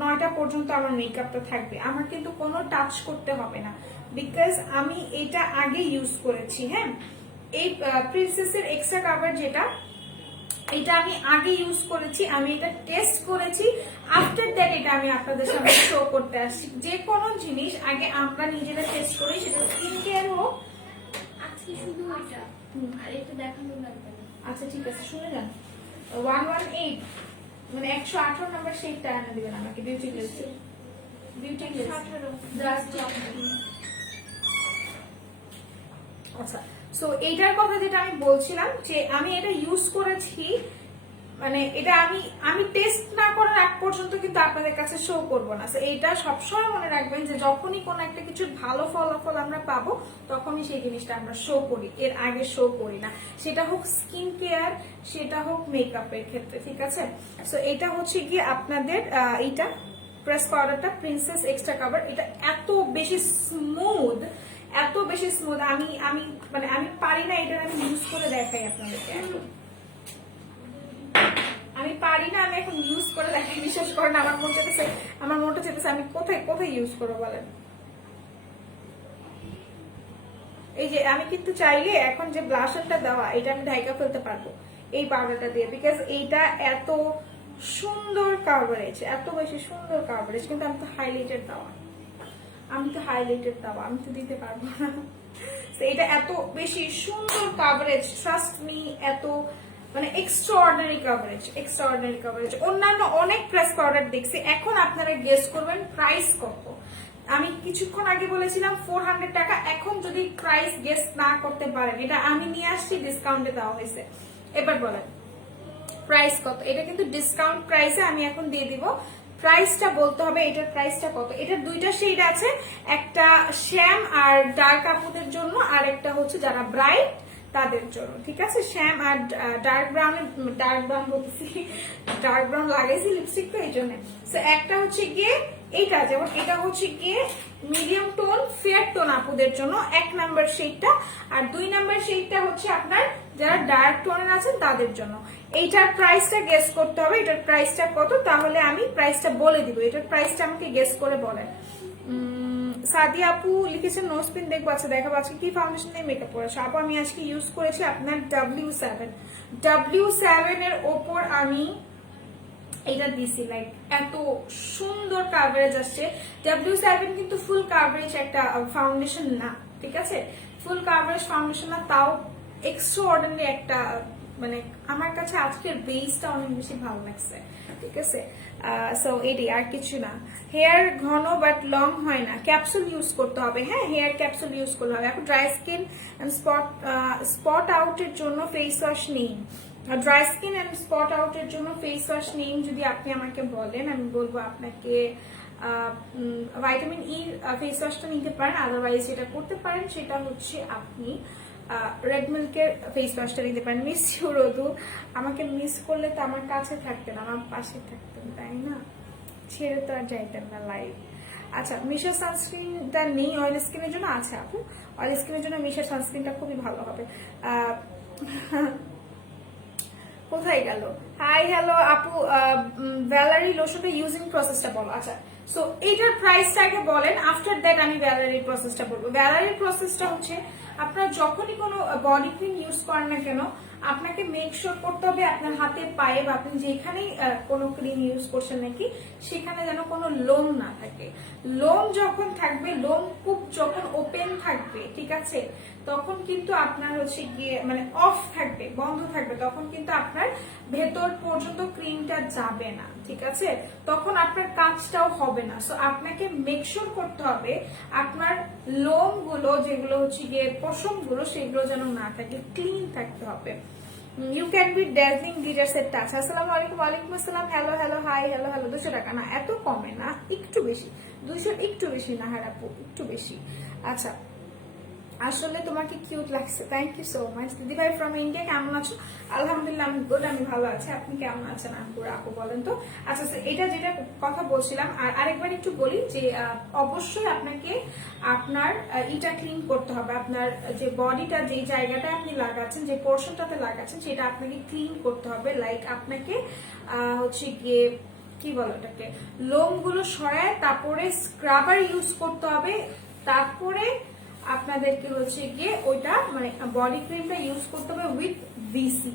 9টা পর্যন্ত আমার মেকআপটা থাকবে, আমার কিন্তু কোনো টাচ করতে হবে না, বিকজ আমি এটা আগে ইউজ করেছি। হ্যাঁ, এই প্রিন্সেসের এক্সট্রা কাভার যেটা, এটা আমি আগে ইউজ করেছি, আমি এটা টেস্ট করেছি, আফটার দ্যাট এটা আমি আপনাদের সামনে শো করতে আসছি। যে কোনো জিনিস আগে আমরা নিজেরা টেস্ট করি, সেটা স্কিন কেয়ার হোক। আজকে শুধু এটা আর এটা দেখানো লাগবে না। আচ্ছা ঠিক আছে, শুনে যান। 118 মানে 118 নাম্বার শেডটা এনে দিবেন আমাকে, বিউটি গ্লেজ। বিউটি গ্লেজ 18 আচ্ছা, সো এইটার কথা যেটা আমি বলছিলাম, যে আমি এটা ইউজ করেছি, মানে এটা আমি টেস্ট না করার আগ পর্যন্ত কিন্তু আপনাদের কাছে শো করব না। সো এইটা সবসময় মনে রাখবেন যে যখনই কোনো একটা কিছু ভালো ফলাফল আমরা পাবো, তখনই সেই জিনিসটা আমরা শো করি, এর আগে শো করি না, সেটা হোক স্কিন কেয়ার, সেটা হোক মেকআপের ক্ষেত্রে, ঠিক আছে। সো এটা হচ্ছে গিয়ে আপনাদের এইটা প্রেস পাউডারটা প্রিন্সেস এক্সট্রা কাভার, এটা এত বেশি স্মুথ, এত বেশি স্মুথ, আমি আমি মানে আমি পারি না এটা আমি ইউজ করে দেখাই আপনাদেরকে এখন। আমি পারি না, আমি এখন ইউজ করে দেখাই, বিশ্বাস করেন আমার মন চেতেছে, আমার মনটা চেতেছে আমি কোথায় কোথায় ইউজ করবো বলেন। এই যে আমি কিন্তু চাইলে এখন যে ব্লাশারটা দেওয়া, এটা আমি ঢাইকা ফেলতে পারবো এই পাউডারটা দিয়ে, বিকজ এইটা এত সুন্দর কাভারেজ, এত বেশি সুন্দর কাভারেজ, কিন্তু আমি তো হাইলাইটেড দেওয়া, আমি তো দিতে পারবো না। এটা এত বেশি সুন্দর কাভারেজ, ট্রাস্ট মি, এত মানে এক্সট্রাঅর্ডিনারি কাভারেজ। অন্যান্য অনেক প্রেস পাউডার দেখছি, এখন আপনারা গেস করবেন প্রাইস কত। আমি কিছুক্ষণ আগে বলেছিলাম 400 টাকা, এখন যদি প্রাইস গেস না করতে পারেন, এটা আমি নিয়ে আসছি, ডিসকাউন্টে দেওয়া হয়েছে, এবার বলেন প্রাইস কত। এটা কিন্তু ডিসকাউন্ট প্রাইসে আমি এখন দিয়ে দিব, প্রাইসটা বলতে হবে এটার প্রাইসটা কত। এটার দুইটা শেড আছে, একটা শ্যাম আর ডার্ক আপুদের জন্য, আর একটা হচ্ছে যারা ব্রাইট তাদের জন্য, ঠিক আছে। শ্যাম আর ডার্ক ব্রাউন লাগাইছি লিপস্টিক তো এই জন্য। একটা হচ্ছে গিয়ে এইটা, যেমন এটা হচ্ছে গিয়ে মিডিয়াম টোন ফেয়ার টোন আপুদের জন্য 1 নাম্বার শেডটা, আর 2 নাম্বার শেডটা হচ্ছে আপনার যারা ডার্ক টোনের আছেন তাদের জন্য। এইটার প্রাইসটা গেস করতে হবে, এটার প্রাইসটা কত, তাহলে আমি প্রাইসটা বলে দিব। এটার প্রাইসটা আমাকে গেস করে বলেন। সাদিয়া আপু লিখেছেন নোজপিন দেখবো, আচ্ছা দেখাবো। আজকে কি ফাউন্ডেশন দিয়ে মেকআপ করেছে আপু? আমি আজকে ইউজ করেছি আপনার W7 এর ওপর আমি এটা দিছি, লাইক এত সুন্দর কাভারেজ আসছে। W7 কিন্তু ফুল কাভারেজ একটা ফাউন্ডেশন না, ঠিক আছে, ফুল কাভারেজ ফাউন্ডেশন না, তাও এক্সট্রা অর্ডিনারি একটা, মানে আমার কাছে আজকের বেসটা অনেক বেশি ভালো লাগছে, ঠিক আছে। সো এটি আর কিছু না। হেয়ার ঘন বাট লং হয় না, ক্যাপসুল ইউজ করতে হবে। হ্যাঁ, হেয়ার ক্যাপসুল ইউজ করতে হবে। এখন ড্রাই স্কিন স্পট আউটের জন্য ফেস ওয়াশ নেই, ড্রাই স্কিন এন্ড স্পট আউটের জন্য ফেস ওয়াশ নেই যদি আপনি আমাকে বলেন, আমি বলবো আপনাকে ভাইটামিন ই ফেস ওয়াশটা নিতে পারেন। আদারওয়াইজ যেটা করতে পারেন সেটা হচ্ছে আপনি রেড মিল্কের ফেস ওয়াশটা নিতে পারেন। মিস ইউ রোদু, আমাকে মিস করলে তো আমার কাছে থাকতেন, আমার পাশে থাকতেন, তাই না, ছেড়ে তো আর যাইতেন না লাইভ। আচ্ছা, মিশা সানস্ক্রিনটা নেই অয়েল স্কিনের জন্য, আছে আপু অয়েল স্কিনের জন্য মিশা সানস্ক্রিনটা খুবই ভালো হবে। কোথায় গেল? হাই হ্যালো আপু, ভ্যালারি লোশনটা ইউজিং প্রসেসটা বলো। আচ্ছা, সো এইটার প্রাইসটা আগে বলেন, আফটার দ্যাট আমি ভ্যালারির প্রসেসটা বলবো। ভ্যালারির প্রসেসটা হচ্ছে আপনার যখনই কোনো বডি ক্রিম ইউজ করেন না কেন, আপনাকে মেক শিওর করতে হবে আপনার হাতে পায়ে বা আপনি যেখানেই কোনো ক্রিম ইউজ করছেন নাকি সেখানে যেন কোনো লোম না থাকে। লোম যখন থাকবে, লোম খুব যখন ওপেন থাকবে, ঠিক আছে, তখন কিন্তু আপনার হচ্ছে গিয়ে মানে অফ থাকবে, বন্ধ থাকবে, তখন কিন্তু আপনার ভেতর পর্যন্ত ক্রিমটা যাবে না, ঠিক আছে, তখন আপনার কাজটাও হবে না। সো আপনাকে মেক শিওর করতে হবে আপনার লোম গুলো, যেগুলো হচ্ছে গিয়ে পশম গুলো, সেগুলো যেন না থাকে, ক্লিন থাকতে হবে। You can be dazzling glitter set touch. আসসালামু আলাইকুম। ওয়ালাইকুম আসসালাম। Hello hello hi, hello hello. 200 টাকা না, এত কমে না, একটু বেশি, 200 একটু বেশি না হার আপু, একটু বেশি। আচ্ছা, আসলে তোমাকে কিউট লাগছে, থ্যাংক ইউ সো মাচ। দিদি ভাই ফ্রম ইন্ডিয়া, কেমন আছো? আলহামদুলিল্লাহ আমি গুড, আমি ভালো আছি। আপনি কেমন আছেন আপু বলেন তো? আচ্ছা, এটা যেটা কথা বলছিলাম, আর আরেকবার একটু বলি যে অবশ্যই আপনাকে আপনার এটা ক্লিন করতে হবে। আপনার যে বডিটা, যে জায়গাটা আপনি লাগাচ্ছেন, যে পোর্শনটাতে লাগাচ্ছেন, সেটা আপনাকে ক্লিন করতে হবে। লাইক আপনাকে হচ্ছে গিয়ে কি বলে ওটাকে, লোমগুলো সরায় তারপরে স্ক্রাবার ইউজ করতে হবে, তারপরে আপনাদেরকে হচ্ছে গিয়ে ওইটা মানে বডি ক্রিমটা ইউজ করতে হবে উইথ ভিসি।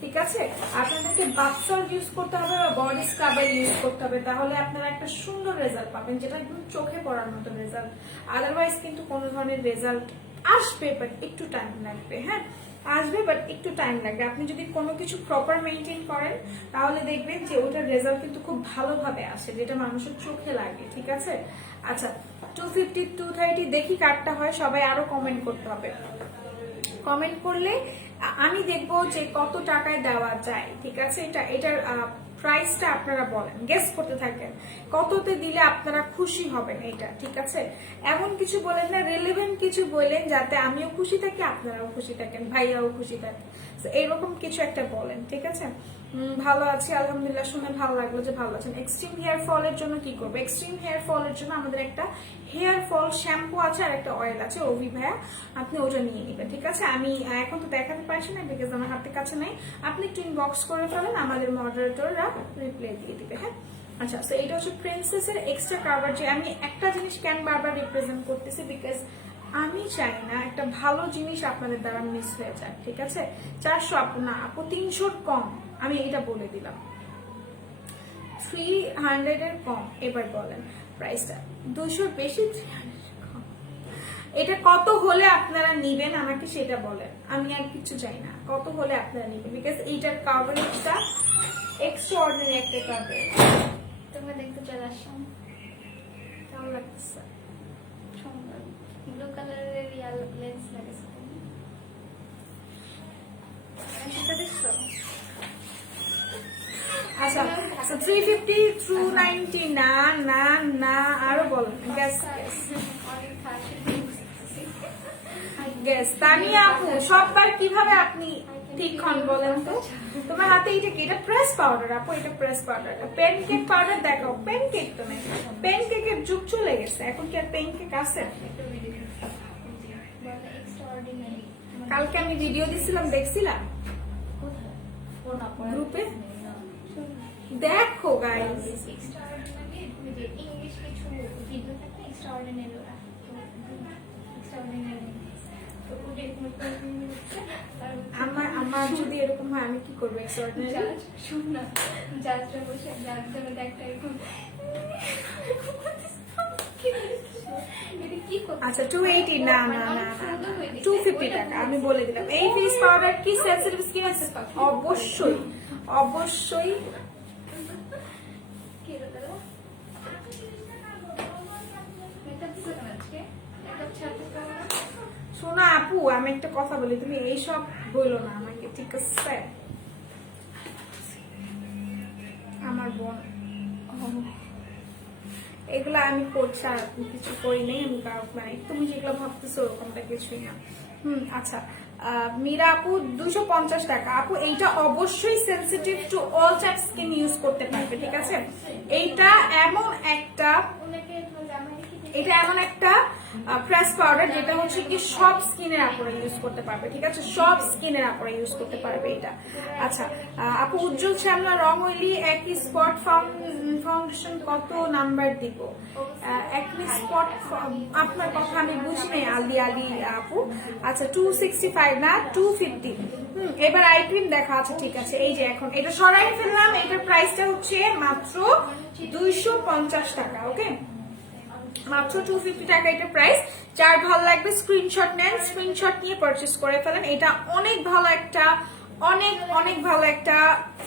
ঠিক আছে, আপনাদেরকে বাথ সল্ট ইউজ করতে হবে বা বডি স্ক্রাবার ইউজ করতে হবে, তাহলে আপনারা একটা সুন্দর রেজাল্ট পাবেন, যেটা একদম চোখে পড়ার মতো রেজাল্ট। আদারওয়াইজ কিন্তু কোনো ধরনের রেজাল্ট আসবে বাট একটু টাইম লাগবে। হ্যাঁ আসবে বাট একটু টাইম লাগবে। আপনি যদি কোনো কিছু প্রপার মেনটেন করেন তাহলে দেখবেন যে ওটার রেজাল্ট কিন্তু খুব ভালোভাবে আসে, যেটা মানুষের চোখে লাগে। ঠিক আছে, আচ্ছা 250 230 দেখি কাটটা হয়, সবাই আরো কমেন্ট করতে হবে। কমেন্ট করলে আমি দেখবো যে কত টাকায় দেওয়া যায়। ঠিক আছে, এটার প্রাইসটা আপনারা বলেন, গেস করতে থাকেন কততে দিলে আপনারা খুশি হবেন এটা। ঠিক আছে, এমন কিছু বলেন না, রিলেভেন্ট কিছু বলেন যাতে আমিও খুশি থাকি, আপনারাও খুশি থাকেন, ভাইয়াও খুশি থাকে, এইরকম কিছু একটা বলেন। ঠিক আছে, ভালো আছি আলহামদুলিল্লাহ, শুনে ভালো লাগলো যে ভালো আছেন। এক্সট্রিম হেয়ার ফলের জন্য কি করবো? এক্সট্রিম হেয়ার ফলের জন্য আমাদের একটা হেয়ার ফল শ্যাম্পু আছে আর একটা অয়েল আছে, ওভি ভাইয়া, আপনি ওটা নিয়ে নেবেন। ঠিক আছে, আমি এখন তো দেখাতে পারছি না বিকজ আমার হাতের কাছে নাই, আপনি একটু ইনবক্স করে ফেলেন, আমাদের মডারেটররা রিপ্লাই দিয়ে দিবে। হ্যাঁ আচ্ছা, তো এটা হচ্ছে প্রিন্সেসের এক্সট্রা কাভার। যে আমি একটা জিনিস কেন বারবার রিপ্রেজেন্ট করতেছি, বিকজ আমি চাই না একটা ভালো জিনিস আপনাদের দ্বারা মিস হয়ে যায়। ঠিক আছে, 400 আপু না, আপু 300 কম, আমি এটা বলে দিলাম, 300 এর কম। এবার বলেন প্রাইসটা, 200 বেশি 300 কম, এটা কত হলে আপনারা নিবেন আমাকে সেটা বলেন, আমি আর কিছু চাই না, কত হলে আপনারা নিবেন, বিকজ এইটার কাভারেজটা এক্সট্রা অর্ডিনারি একটা কাভারেজ। তোমরা দেখতে চলে আসলাম, কেমন লাগতেছে? সুন্দর ব্লু কালারের রিয়াল লেন্স লাগাইছে তুমি, সেটা দেখছো? আচ্ছা 350 290 না না না, আরো বলেন। গ্যাস অনেক খারাপ গ্যাস তানিয়া আপু, সববার কিভাবে আপনি ঠিক হন বলেন তো? তোমার হাতে এটা কি? এটা প্রেস পাউডার আপু, এটা প্রেস পাউডার। প্যানকেক পাউডার দেখাও, প্যানকেক তো নেই, প্যানকেকের যুগ চলে গেছে, এখন কি আর প্যানকেক আছে? এক্সট্রাঅর্ডিনারি। কালকে আমি ভিডিও দিছিলাম, দেখছিলাম গ্রুপে, দেখো গাইস। এক্সট্রাঅর্ডিনারি ইংলিশ কিছু ভিডিও থাকে, এক্সট্রাঅর্ডিনারি ওরা এক্সট্রাঅর্ডিনারি। তো ওটা আমার যদি এরকম হয় আমি কি করবো? এক্সট্রাঅর্ডিনারি শুন না, যাত্রা বসে যাত্রা মধ্যে একটা এরকম আচ্ছা 280 না না না 250 টাকা, আমি বলে দিলাম। এই ফেস পাউডার কি সেনসিটিভ স্কিন আছে? অবশ্যই অবশ্যই। শোনা আপু, আমি একটা কথা বলি, তুমি এইসব বললো না আমাকে, ঠিক আছে? আমার বোন এগুলা আমি করছি, আর কিছু করি নাই আমি, কারণ মানে তুমি যেগুলো ভাবতেছো ওরকমটা কিছুই না। আচ্ছা মীরা আপু 250 টাকা। আপু এইটা অবশ্যই sensitive to all type skin use করতে পারবে। ঠিক আছে, এইটা এমন একটা প্রেস পাউডার যেটা হচ্ছে কি সব স্কিনের আপুরা ইউজ করতে পারবে। ঠিক আছে, সব স্কিনের আপুরা ইউজ করতে পারবে এটা। আচ্ছা আপু উজ্জ্বল শ্যামলা রং অয়েলি একই স্পট ফাউন্ডেশন কত নাম্বার দিব? একই স্পট, আপনার কথা আমি বুঝিনি আলি আপু। আচ্ছা 265 না 250। এবার আই ক্রিম দেখা। আচ্ছা ঠিক আছে, এই যে এখন এটা সরাই ফেললাম, এটার প্রাইসটা হচ্ছে মাত্র 250 টাকা। ওকে, মাত্র 250 টাকা এটা প্রাইস। যার ভালো লাগবে স্ক্রিনশট নেন, স্ক্রিনশট নিয়ে পারচেজ করে ফেলেন। এটা অনেক ভালো একটা, অনেক অনেক ভালো একটা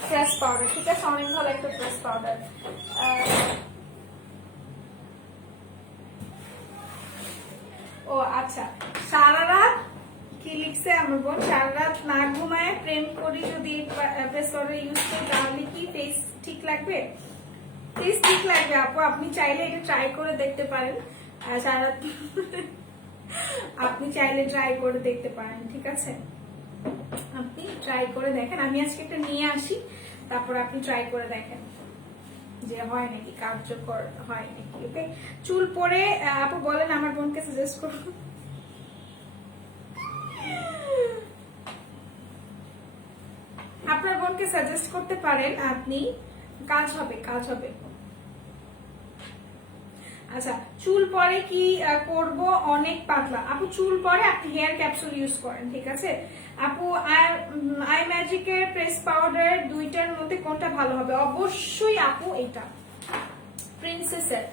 প্রেস পাউডার। ঠিক আছে, অনেক ভালো একটা প্রেস পাউডার। ও আচ্ছা, সারা রাত কি লিখছে আমার বোন? সারা রাত না ঘুমায় প্রেম করি যদি প্রেস পাউডার ইউজ করি তাহলে কি ফেস ঠিক লাগবে? ফেস ঠিক লাগবে আপু, আপনি চাইলে এটা ট্রাই করে দেখতে পারেন। সারা আপনি চাইলে ট্রাই করে দেখতে পারেন। ঠিক আছে, আপনি ট্রাই করে দেখেন, আমি আজকে একটা নিয়ে আসি, তারপর আপনি ট্রাই করে দেখেন যে হয় নাকি, কার্যকর হয় নাকি। ওকে, চুল পরে আপু বলেন আমার বোনকে সাজেস্ট করুন। আপনার বোনকে সাজেস্ট করতে পারেন আপনি, কাজ হবে কাজ হবে। আচ্ছা, চুল পরে কি করব অনেক পাতলা? আপু চুল পরে আপনি হেয়ার ক্যাপসুল ইউজ করেন, ঠিক আছে আপু। আই ম্যাজিকের প্রেস পাউডার দুইটার মধ্যে কোনটা ভালো হবে? অবশ্যই আপু এটা প্রিন্সেসের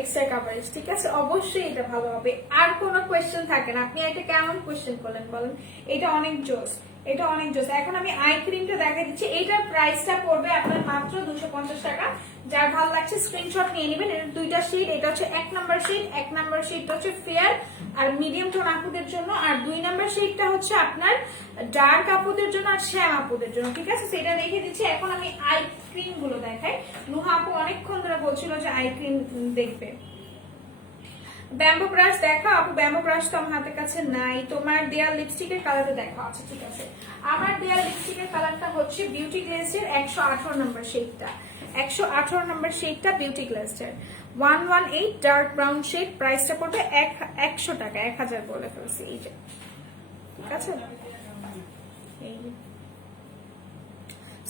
এক্সট্রা কাভারেজ, ঠিক আছে, অবশ্যই এটা ভালো হবে। আর কোনো কোয়েশ্চেন থাকে না। আপনি এটা কেমন কোয়েশ্চেন করলেন বলেন? এটা অনেক জোস, এটা অনেক জোস। এখন আমি আই ক্রিমটা দেখা দিচ্ছি। এটার প্রাইসটা পড়বে আপনার মাত্র 250 টাকা। যার ভালো লাগছে স্ক্রিনশট নিয়ে নেবেন। এর দুইটা শেড, এটা হচ্ছে 1 নাম্বার শেড, 1 নাম্বার শেডটা হচ্ছে ফেয়ার আর মিডিয়াম টোন আপুদের জন্য, আর 2 নাম্বার শেডটা হচ্ছে আপনার ডার্ক আপুদের জন্য আর শ্যাম আপুদের জন্য, ঠিক আছে। সেটা দেখে দিচ্ছি। এখন আমি আই ক্রিম গুলো দেখাই। নুহা আপু অনেকক্ষণ ধরে বলছিল যে আই ক্রিম দেখবে। ব্যাম্বো ব্রাশ দেখা আপু। ব্যাম্বো ব্রাশ তো আমার হাতের কাছে নাই। তোমার দেয়া লিপস্টিকের কালারটা দেখা আছে, ঠিক আছে। আমার দেয়া লিপস্টিকের কালারটা হচ্ছে বিউটি গ্লেজের 118 নম্বর শেডটা, 118 নম্বর শেডটা বিউটি গ্লেজের 118 ডার্ক ব্রাউন শেড। প্রাইসটা পড়বে 100 টাকা, 1000 বলে ফেলছি। এই যে, ঠিক আছে।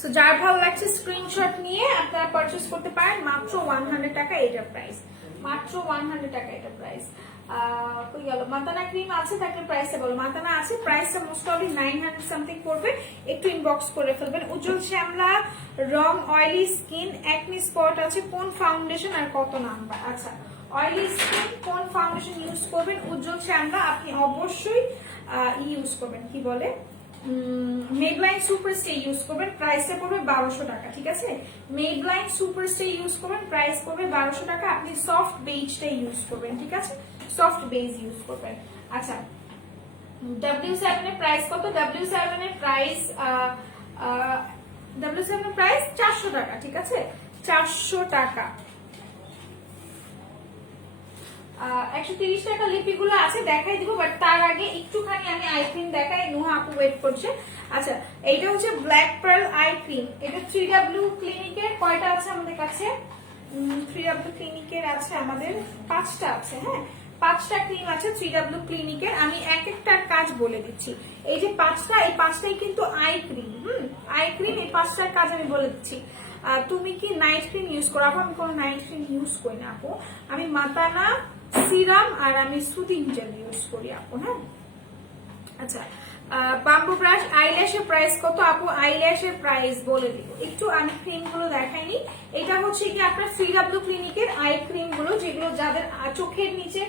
সো যার ভালো লাগছে স্ক্রিনশট নিয়ে আপনারা পারচেজ করতে পারেন। মাত্র 100 টাকা এটার প্রাইস, মাত্র 100 টাকা এটা প্রাইস। কই গেল? মাতানা ক্রিম আছে থাকলে প্রাইসটা বলো। মাতানা আছে, প্রাইসটা মোস্ট প্রবাবলি 900 সামথিং পড়বে। একটু ইনবক্স করে ফেলবেন। উজ্জ্বল শ্যামলা রং অয়েলি স্কিন একনি স্পট আছে, কোন ফাউন্ডেশন আর কত নাম্বার? আচ্ছা, অয়েলি স্কিন কোন ফাউন্ডেশন ইউজ করবেন উজ্জ্বল শ্যামলা? আপনি অবশ্যই ইউজ করবেন, কি বলে, মেবলাইন সুপারস্টে ইউজ করবেন। প্রাইসটা পড়বে 1200 টাকা, ঠিক আছে। মেবলাইন সুপারস্টে ইউজ করবেন, প্রাইস পড়বে 1200 টাকা। আপনি সফট বেজটা ইউজ করবেন, ঠিক আছে, সফট বেজ ইউজ করবেন। আচ্ছা, W7 এর প্রাইস কত? W7 এর প্রাইস W7 এর প্রাইস 400 টাকা, ঠিক আছে, 400 টাকা। 130 টাকা লিপিগুলো আছে, দেখাই দিব, বাট তার আগে একটুখানি আমি আই ক্রিম দেখাই। নুহা আপু ওয়েট করছে। আচ্ছা, এইটা হচ্ছে ব্ল্যাক পার্ল আই ক্রিম। এটা 3W ক্লিনিকের কয়টা আছে আমাদের কাছে? 3W ক্লিনিকের আছে আমাদের 5টা আছে, হ্যাঁ 5টা ক্রিম আছে 3W ক্লিনিকের। আমি এক একটার কাজ বলে দিচ্ছি। এই যে 5টা, এই 5টাই কিন্তু আই ক্রিম। আই ক্রিম, এই 5টার কাজ আমি বলে দিচ্ছি। তুমি কি নাইট ক্রিম ইউজ করো? আপু আমি কোনো নাইট ক্রিম ইউজ করি না আপু। আমি মাতানা সিরাম আর আমি সুদিং জেল ইউজ করি আপু, হ্যাঁ। আচ্ছা, বাম্বু ব্রাশ আইল্যাশের প্রাইস কত আপু? আইল্যাশের প্রাইস বলে দিব একটু। আমি ক্রিম গুলো দেখাইনি। এটা হচ্ছে কি আপনার 3W ক্লিনিকের আই ক্রিম গুলো, যেগুলো যাদের চোখের নিচে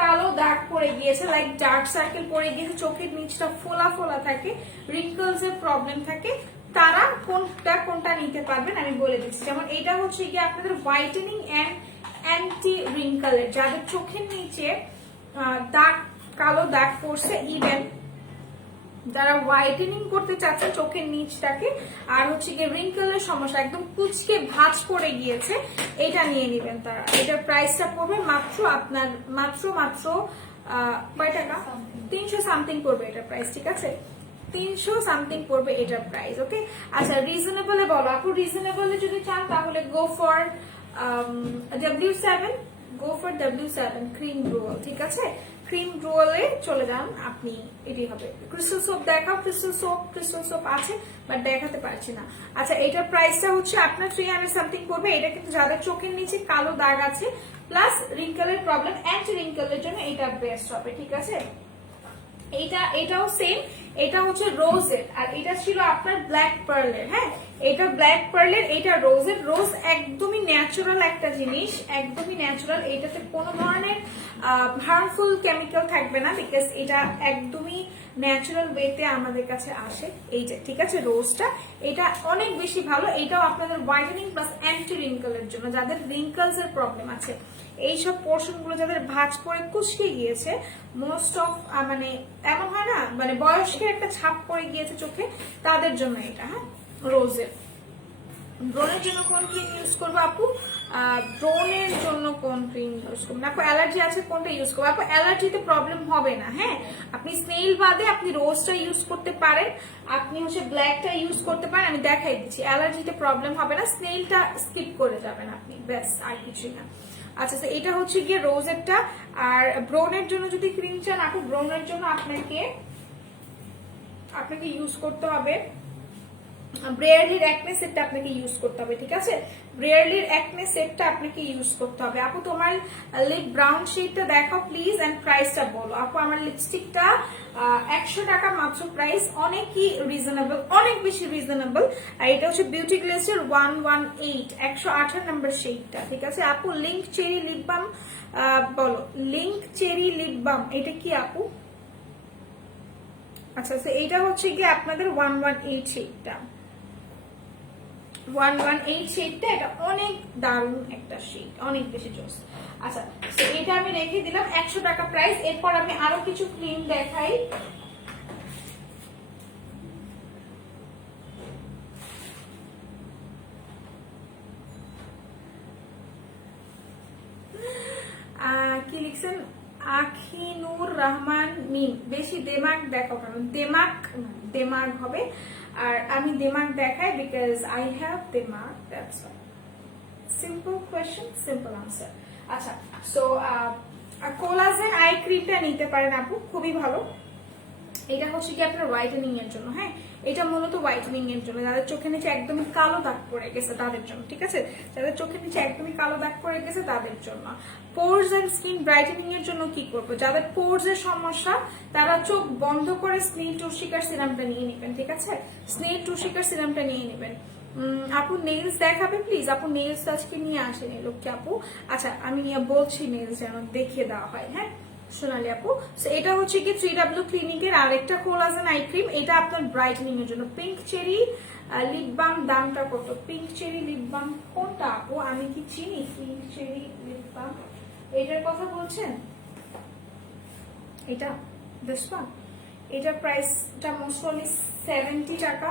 কালো দাগ পড়ে গিয়েছে, লাইক ডার্ক সার্কেল পড়ে গিয়েছে, চোখের নিচটা ফোলা ফোলা থাকে, রিঙ্কলস এর প্রবলেম থাকে, তারা কোনটা নিতে পারবেন আমি বলে দিচ্ছি। যেমন এটা হচ্ছে কি আপনাদের হোয়াইটেনিং এন্ড অ্যান্টি রিঙ্কলের, যাদের চোখের নিচে দাগ, কালো দাগ পড়ছে, ইভেন যারা হোয়াইটেনিং করতে চাচ্ছে চোখের নিচটাকে, আর হচ্ছে গিয়ে রিঙ্কলের সমস্যা, একদম কুচকে ভাঁজ পড়ে গিয়েছে, এটা নিয়ে নেবেন তারা। এটার প্রাইসটা পড়বে মাত্র আপনার মাত্র কয় টাকা? 300 সামথিং পড়বে এটার প্রাইস, ঠিক আছে, 300 সামথিং পড়বে এটার প্রাইস। ওকে, আচ্ছা রিজনেবলে বলো আপু। রিজনেবলে যদি চান তাহলে go for W7, go for W7 cream roll, ঠিক আছে। ক্রিম রোলে চলে যান আপনি, এটি হবে। ক্রিস্টাল সোপ দেখাও। ক্রিস্টাল সোপ আছে বাট দেখাতে পারছি না। আচ্ছা, এটার প্রাইসটা হচ্ছে আপনার 300 সামথিং পড়বে। এটা কিন্তু যাদের চোখের নিচে কালো দাগ আছে প্লাস রিঙ্কলের প্রবলেম, অ্যান্টি রিঙ্কলের জন্য এটা বেস্ট হবে, ঠিক আছে। এটাও সেম, এটা হচ্ছে রোজের, আর এটা ছিল আপনার ব্ল্যাক পার্লের, হ্যাঁ এটা ব্ল্যাক পার্লের, এটা রোজের। রোজ একদমই ন্যাচারাল একটা জিনিস, একদমই ন্যাচারাল। এটাতে কোনো ধরনের হার্মফুল কেমিক্যাল থাকবে না, বিকজ এটা একদমই ন্যাচারাল ওয়েতে আমাদের কাছে আসে। এইটা, ঠিক আছে, রোজটা এটা অনেক বেশি ভালো। এটাও আপনাদের হোয়াইটেনিং প্লাস অ্যান্টি রিঙ্কলের জন্য, যাদের রিঙ্কলস এর প্রবলেম আছে, এইসব পোর্শন গুলো যাদের ভাঁজ পড়ে কুচকে গিয়েছে, মোস্ট অফ মানে এমন হয় না, মানে বয়স্কের একটা ছাপ পড়ে গিয়েছে চোখে, তাদের জন্য এটা, হ্যাঁ রোজের। ব্রণের জন্য কোন ক্রিম ইউজ করবো আপু? ব্রণের জন্য কোন ক্রিম ইউজ করবেন আপু? অ্যালার্জি আছে কোনটা ইউজ করবো আপু? অ্যালার্জিতে প্রবলেম হবে না, হ্যাঁ আপনি স্নেইল বাদে আপনি রোজটা ইউজ করতে পারেন, আপনি হচ্ছে ব্ল্যাকটা ইউজ করতে পারেন। আমি দেখাই দিচ্ছি, অ্যালার্জিতে প্রবলেম হবে না, স্নেইলটা স্কিপ করে যাবেন আপনি, ব্যাস আর কিছুই না। আচ্ছা, এটা হচ্ছে গিয়ে রোজেরটা। আর ব্রণের জন্য যদি ক্রিম চান আপু, ব্রণের জন্য আপনাকে ইউজ করতে হবে ব্রেয়ারলির অ্যাকনে সেটটা আপনাকে ইউজ করতে হবে, ঠিক আছে? ব্রেয়ারলির অ্যাকনে সেটটা আপনাকে ইউজ করতে হবে। আপু তোমার লিপ ব্রাউন শেডটা দেখো প্লিজ, এন্ড প্রাইসটা বলো। আপু আমার লিপস্টিকটা 100 টাকা মাত্র প্রাইস, অনেকই রিজনেবল, অনেক বেশি রিজনেবল। আর এটা হচ্ছে বিউটি গ্লেসের 118 118 নাম্বার শেডটা, ঠিক আছে আপু? লিংক চেরি লিপ বাম বলো, লিংক চেরি লিপ বাম এটা কি আপু? আচ্ছা, এইটা হচ্ছে কি আপনাদের 118 শেডটা, 118 শেডটা, এটা অনেক দারুণ একটা শেড, অনেক বেশি জোস। আচ্ছা, তো এটা আমি রেখে দিলাম 100 টাকা প্রাইস। এরপর আমি আরো কিছু ক্রিম দেখাই। কি লিখছেন? আখিনুর রহমান মিম, বেশি দেমাগ দেখাও কেন? দেমাগ দেমাগ হবে, আর আমি দেমাগ দেখাই বিকজ আই হ্যাভ দেমাগ, that's why. Simple question, simple answer. আচ্ছা, সো কোলাজেন আই ক্রিমটা নিতে পারেন আপু, খুবই ভালো। এটা হচ্ছে কি আপনার হোয়াইটেনিং এর জন্য, হ্যাঁ এটা মূলত হোয়াইটেনিং এর জন্য, যাদের চোখের নিচে একদমই কালো দাগ পড়ে গেছে তাদের জন্য, ঠিক আছে? যাদের চোখের নিচে একদমই কালো দাগ পড়ে গেছে তাদের জন্য। পোরস এন্ড স্কিন ব্রাইটেনিং এর জন্য কি করবো? যাদের পোরস এর সমস্যা তারা চোখ বন্ধ করে স্নেল টুশিকার সিরামটা নিয়ে নেবেন, ঠিক আছে? স্নেল টুশিকার সিরামটা নিয়ে নেবেন। আপু নেইলস দেখাবে প্লিজ? আপু নেইলস আজকে নিয়ে আসেনি লোককে আপু। আচ্ছা, আমি বলছি নেইলস যেন দেখিয়ে দেওয়া হয়, হ্যাঁ সোনালি আপু। এটা হচ্ছে কি 3W ক্লিনিকের আরেকটা কোলাজেন আই ক্রিম, এটা আপনার ব্রাইটেনিং এর জন্য। পিঙ্ক চেরি লিপ বাম, দামটা কত? পিঙ্ক চেরি লিপ বাম কোনটা আপু? আমি কি চিনি পিঙ্ক চেরি লিপ বাম? এটার কথা বলছেন? এটা দিস ওয়ান, এটার প্রাইসটা মোস্ট অনলি 70 টাকা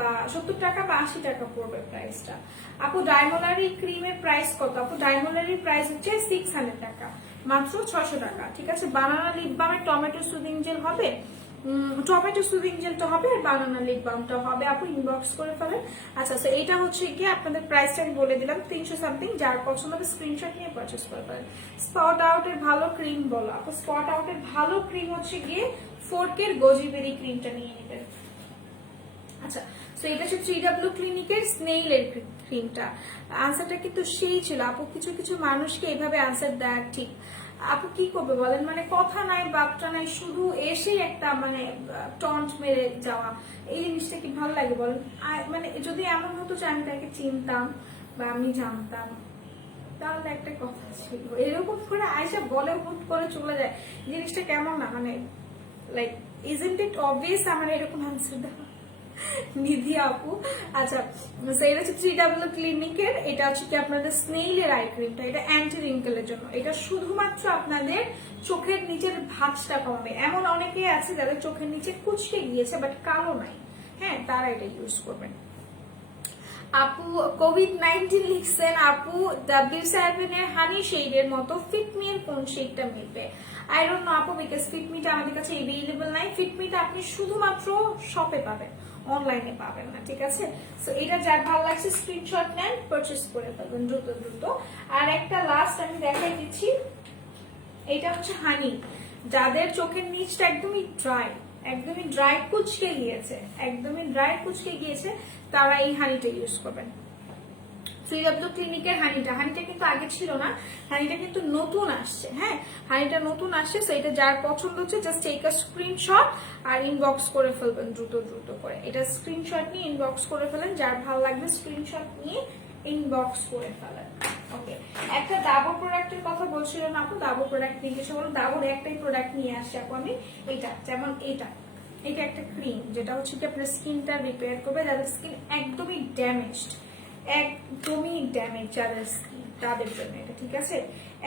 বা 70 টাকা বা 80 টাকা পড়বে প্রাইসটা। আপু ডায়মোলারি ক্রিমের প্রাইস কত? আপু ডায়মোলারি প্রাইস হচ্ছে 600 টাকা, মাত্র 600 টাকা, ঠিক আছে? বানানা লিপ বামের টমেটো সুদিং জেল হবে, টমেটো সুদিং জেলটা হবে, আর বানানা লিপ বামটা হবে। আপু ইনবক্স করে ফেলেন। আচ্ছা, তো এইটা হচ্ছে কি আপনাদের প্রাইসটা আমি বলে দিলাম 300 সামথিং। যার পছন্দ হবে স্ক্রিনশট নিয়ে পারচেজ করে ফেলেন। স্পট আউটের ভালো ক্রিম বলো আপু? স্পট আউটের ভালো ক্রিম হচ্ছে গিয়ে 4K এর গোজিবেরি ক্রিমটা নিয়ে নেবেন। আচ্ছা, তো এটা হচ্ছে 3W ক্লিনিকের স্নেইলের ক্রিমটা। আনসারটা কিন্তু সেই ছিল আপু। কিছু কিছু মানুষকে এভাবে আনসার দেয়, ঠিক আপু কি করবে বলেন? মানে কথা নাই বাপটা নাই, শুধু এসেই একটা মানে টন্ট মেরে যাওয়া, এই জিনিসটা কি ভালো লাগে বলেন? মানে যদি এমন হতো যে আমি তাকে চিনতাম বা আমি জানতাম তাহলে একটা কথা ছিল, এরকম করে আয়সা বলে হুট করে চলে যায়, জিনিসটা কেমন না? মানে লাইক ইজন্ট ইট অবভিয়াস আমার এরকম আনসার দেওয়া নিধি আপু। আচ্ছা, এটা হচ্ছে 3W ক্লিনিকের, এটা হচ্ছে কি আপনাদের স্নেইলের আই ক্রিমটা, এটা অ্যান্টি রিঙ্কেলের জন্য। এটা শুধুমাত্র আপনাদের চোখের নিচের ভাঁজটা কমাবে। এমন অনেকেই আছে যাদের চোখের নিচে কুচকে গিয়েছে বাট কালো নাই, হ্যাঁ তারা এটা ইউজ করবেন। আপু COVID-19 লিখছেন আপু W7 এর হানি শেডের মতো ফিটমি এর কোন শেডটা মিলবে? আই ডোন্ট নো আপু, বিকজ ফিটমিটা আমাদের কাছে এভেইলেবল নাই। ফিটমিটা আপনি শুধুমাত্র শপে পাবেন, অনলাইনে পাবেন না, ঠিক আছে? সো এটা যার ভালো লাগছে স্ক্রিনশট নেন, পারচেজ করে ফেলবেন দ্রুত দ্রুত। আর একটা লাস্ট আমি দেখাই দিচ্ছি, এটা হচ্ছে হানি। যাদের চোখের নিচটা একদমই ড্রাই কুচকে গিয়েছে, একদমই ড্রাই কুচকে গিয়েছে, তারা এই হানিটা ইউজ করবেন। 3W ক্লিনিকের হানিটা কিন্তু আগে ছিল না, হানিটা কিন্তু নতুন আসছে, হ্যাঁ হানিটা নতুন আসছে। সো এটা যার পছন্দ হচ্ছে জাস্ট টেক আ স্ক্রিনশট আর ইনবক্স করে ফেলবেন দ্রুত দ্রুত করে। এটা স্ক্রিনশট নিয়ে ইনবক্স করে ফেলেন, যার ভালো লাগবে স্ক্রিনশট নিয়ে ইনবক্স করে ফেলেন। ওকে, একটা ডাবর প্রোডাক্টের কথা বলছিলেন আপু, ডাবর প্রোডাক্ট নিয়ে কিছু বলুন। ডাবর একটাই প্রোডাক্ট নিয়ে আসছি আপু আমি, এটা যেমন এটা একটা ক্রিম যেটা হচ্ছে কি আপনার স্কিনটা রিপেয়ার করবে, যাদের স্কিন একদমই ড্যামেজড, যাদের স্কিন তাদের জন্য এটা, ঠিক আছে?